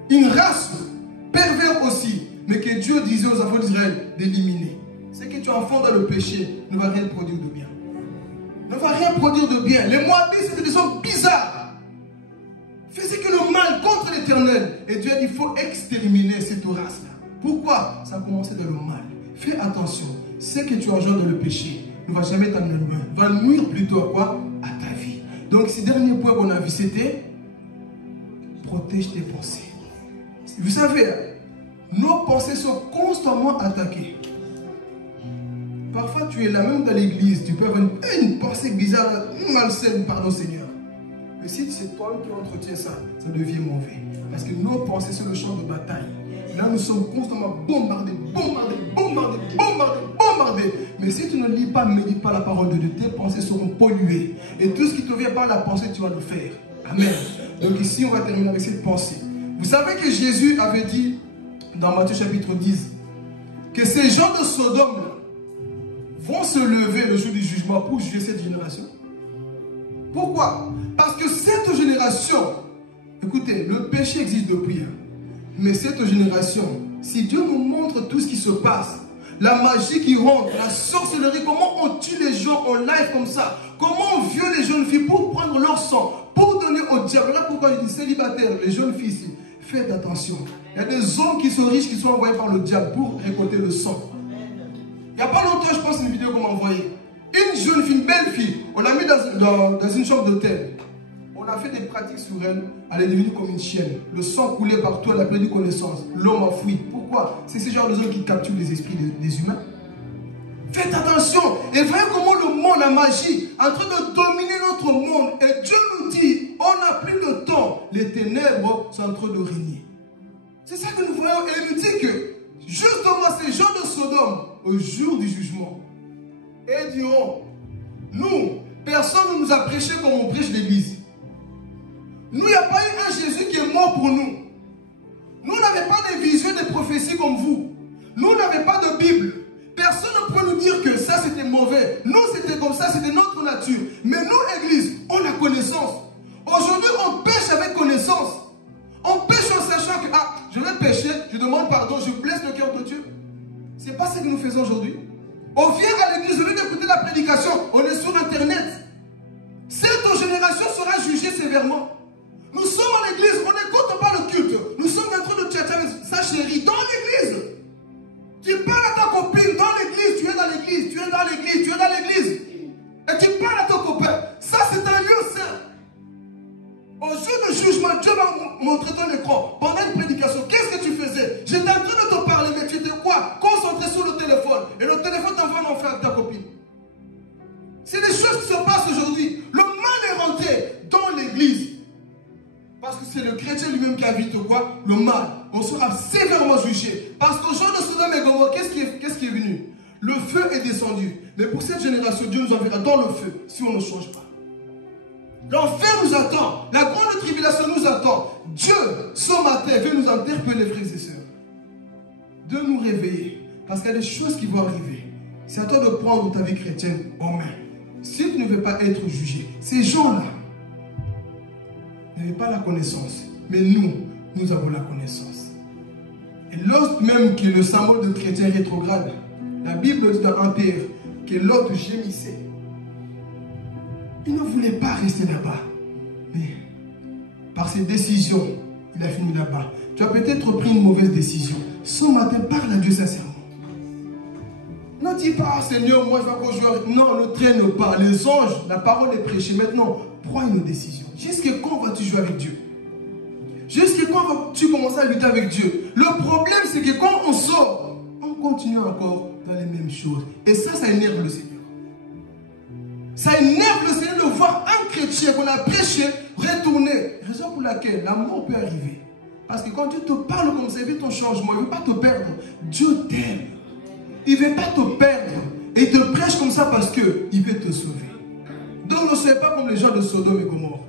Une race perverse aussi, mais que Dieu disait aux enfants d'Israël d'éliminer. C'est que tu es enfant dans le péché, ne va rien produire de bien. Ne va rien produire de bien. Les Moabites, c'était des hommes bizarres. Faisaient que le mal contre l'Éternel. Et Dieu a dit, il faut exterminer cette race-là. Pourquoi? Ça a commencé dans le mal. Fais attention. Ce que tu engendres dans le péché ne va jamais t'amener loin. Va nuire plutôt à quoi? À ta vie. Donc, ce dernier point qu'on a vu, c'était protège tes pensées. Vous savez, nos pensées sont constamment attaquées. Parfois, tu es là même dans l'église, tu peux avoir une pensée bizarre, malsaine, pardon Seigneur. Mais si c'est toi qui entretiens ça, ça devient mauvais. Parce que nos pensées sont le champ de bataille. Là, nous sommes constamment bombardés. Mais si tu ne lis pas, ne médites pas la parole de Dieu, tes pensées seront polluées. Et tout ce qui te vient par la pensée, tu vas le faire. Amen. Donc ici, on va terminer avec cette pensée. Vous savez que Jésus avait dit, dans Matthieu chapitre 10, que ces gens de Sodome vont se lever le jour du jugement pour juger cette génération. Pourquoi? Parce que cette génération, écoutez, le péché existe depuis. Mais cette génération, si Dieu nous montre tout ce qui se passe, la magie qui rentre, la sorcellerie, comment on tue les gens en live comme ça, comment on viole les jeunes filles pour prendre leur sang, pour donner au diable. Là pourquoi il dit célibataires, les jeunes filles ici, faites attention. Il y a des hommes qui sont riches qui sont envoyés par le diable pour récolter le sang. Il n'y a pas longtemps, je pense, une vidéo qu'on m'a envoyée. Une jeune fille, une belle fille, on l'a mis dans une chambre d'hôtel. On a fait des pratiques sur elle, elle est devenue comme une chienne. Le sang coulait partout, elle a perdu connaissance. L'homme a fui. Pourquoi? C'est ce genre de gens qui capturent les esprits des humains. Faites attention. Et voyez comment le monde, la magie, est en train de dominer notre monde. Et Dieu nous dit, on n'a plus de temps. Les ténèbres sont en train de régner. C'est ça que nous voyons. Et il nous dit que, justement, ces gens de Sodome, au jour du jugement, et diront, nous, personne ne nous a prêché comme on prêche l'église. Nous, il n'y a pas eu un Jésus qui est mort pour nous. Nous n'avons pas des visions, des prophéties comme vous. Nous n'avons pas de Bible. Personne ne peut nous dire que ça c'était mauvais. Nous c'était comme ça, c'était notre nature. Mais nous, Église, on a connaissance. Aujourd'hui, on pêche avec connaissance. On pêche en sachant que, ah, je vais pécher, je demande pardon, je blesse le cœur de Dieu. Ce n'est pas ce que nous faisons aujourd'hui. On vient à l'église, au lieu d'écouter la prédication, on est sur Internet. Cette génération sera jugée sévèrement. Nous sommes en église, on n'écoute pas le culte. Nous sommes en train de tchatcher avec sa chérie dans l'église. Tu parles à ta copine dans l'église, tu es dans l'église, tu es dans l'église, tu es dans l'église. Et tu parles à ton copain. Ça, c'est un lieu saint. Au jour du jugement, Dieu va montrer ton écran. Pendant une prédication, qu'est-ce que tu faisais? J'étais en train de te parler, mais tu étais quoi? Concentré sur le téléphone. Et le téléphone t'envoie un enfer avec ta copine. C'est des choses qui se passent aujourd'hui. Le mal est rentré dans l'église. Parce que c'est le chrétien lui-même qui invite quoi? Le mal. On sera sévèrement jugé. Parce qu'au jour de Sodome et Gomorrhe, qu'est-ce qui est venu? Le feu est descendu. Mais pour cette génération, Dieu nous enverra dans le feu si on ne change pas. L'enfer nous attend. La grande tribulation nous attend. Dieu, ce matin, veut nous interpeller, frères et sœurs. De nous réveiller. Parce qu'il y a des choses qui vont arriver. C'est à toi de prendre ta vie chrétienne en main. Si tu ne veux pas être jugé, ces gens-là n'avaient pas la connaissance. Mais nous avons la connaissance. Et lorsque même que le symbole de chrétien rétrograde, la Bible dit dans 1 Pierre que l'autre gémissait. Il ne voulait pas rester là-bas. Mais par ses décisions, il a fini là-bas. Tu as peut-être pris une mauvaise décision. Ce matin, parle à Dieu sincèrement. Ne dis pas, Seigneur, moi je vais rejoindre. Non, ne traîne pas. Les anges, la parole est prêchée. Maintenant, prends une décision. Jusqu'à quand vas-tu jouer avec Dieu? Jusqu'à quand vas-tu commencer à lutter avec Dieu? Le problème, c'est que quand on sort, on continue encore dans les mêmes choses. Et ça énerve le Seigneur. Ça énerve le Seigneur de voir un chrétien qu'on a prêché retourner. Raison pour laquelle la mort peut arriver. Parce que quand Dieu te parle comme ça, il veut ton changement, il ne veut pas te perdre. Dieu t'aime. Il ne veut pas te perdre. Et il te prêche comme ça parce qu'il veut te sauver. Donc ne soyez pas comme les gens de Sodome et Gomorrhe.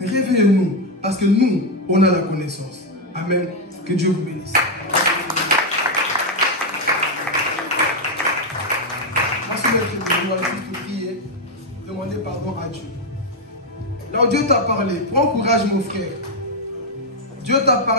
Réveillez-nous. Parce que nous, on a la connaissance. Amen. Que Dieu vous bénisse. Merci, on va juste prier. demander pardon à Dieu. Là où Dieu t'a parlé, prends courage mon frère. Dieu t'a parlé.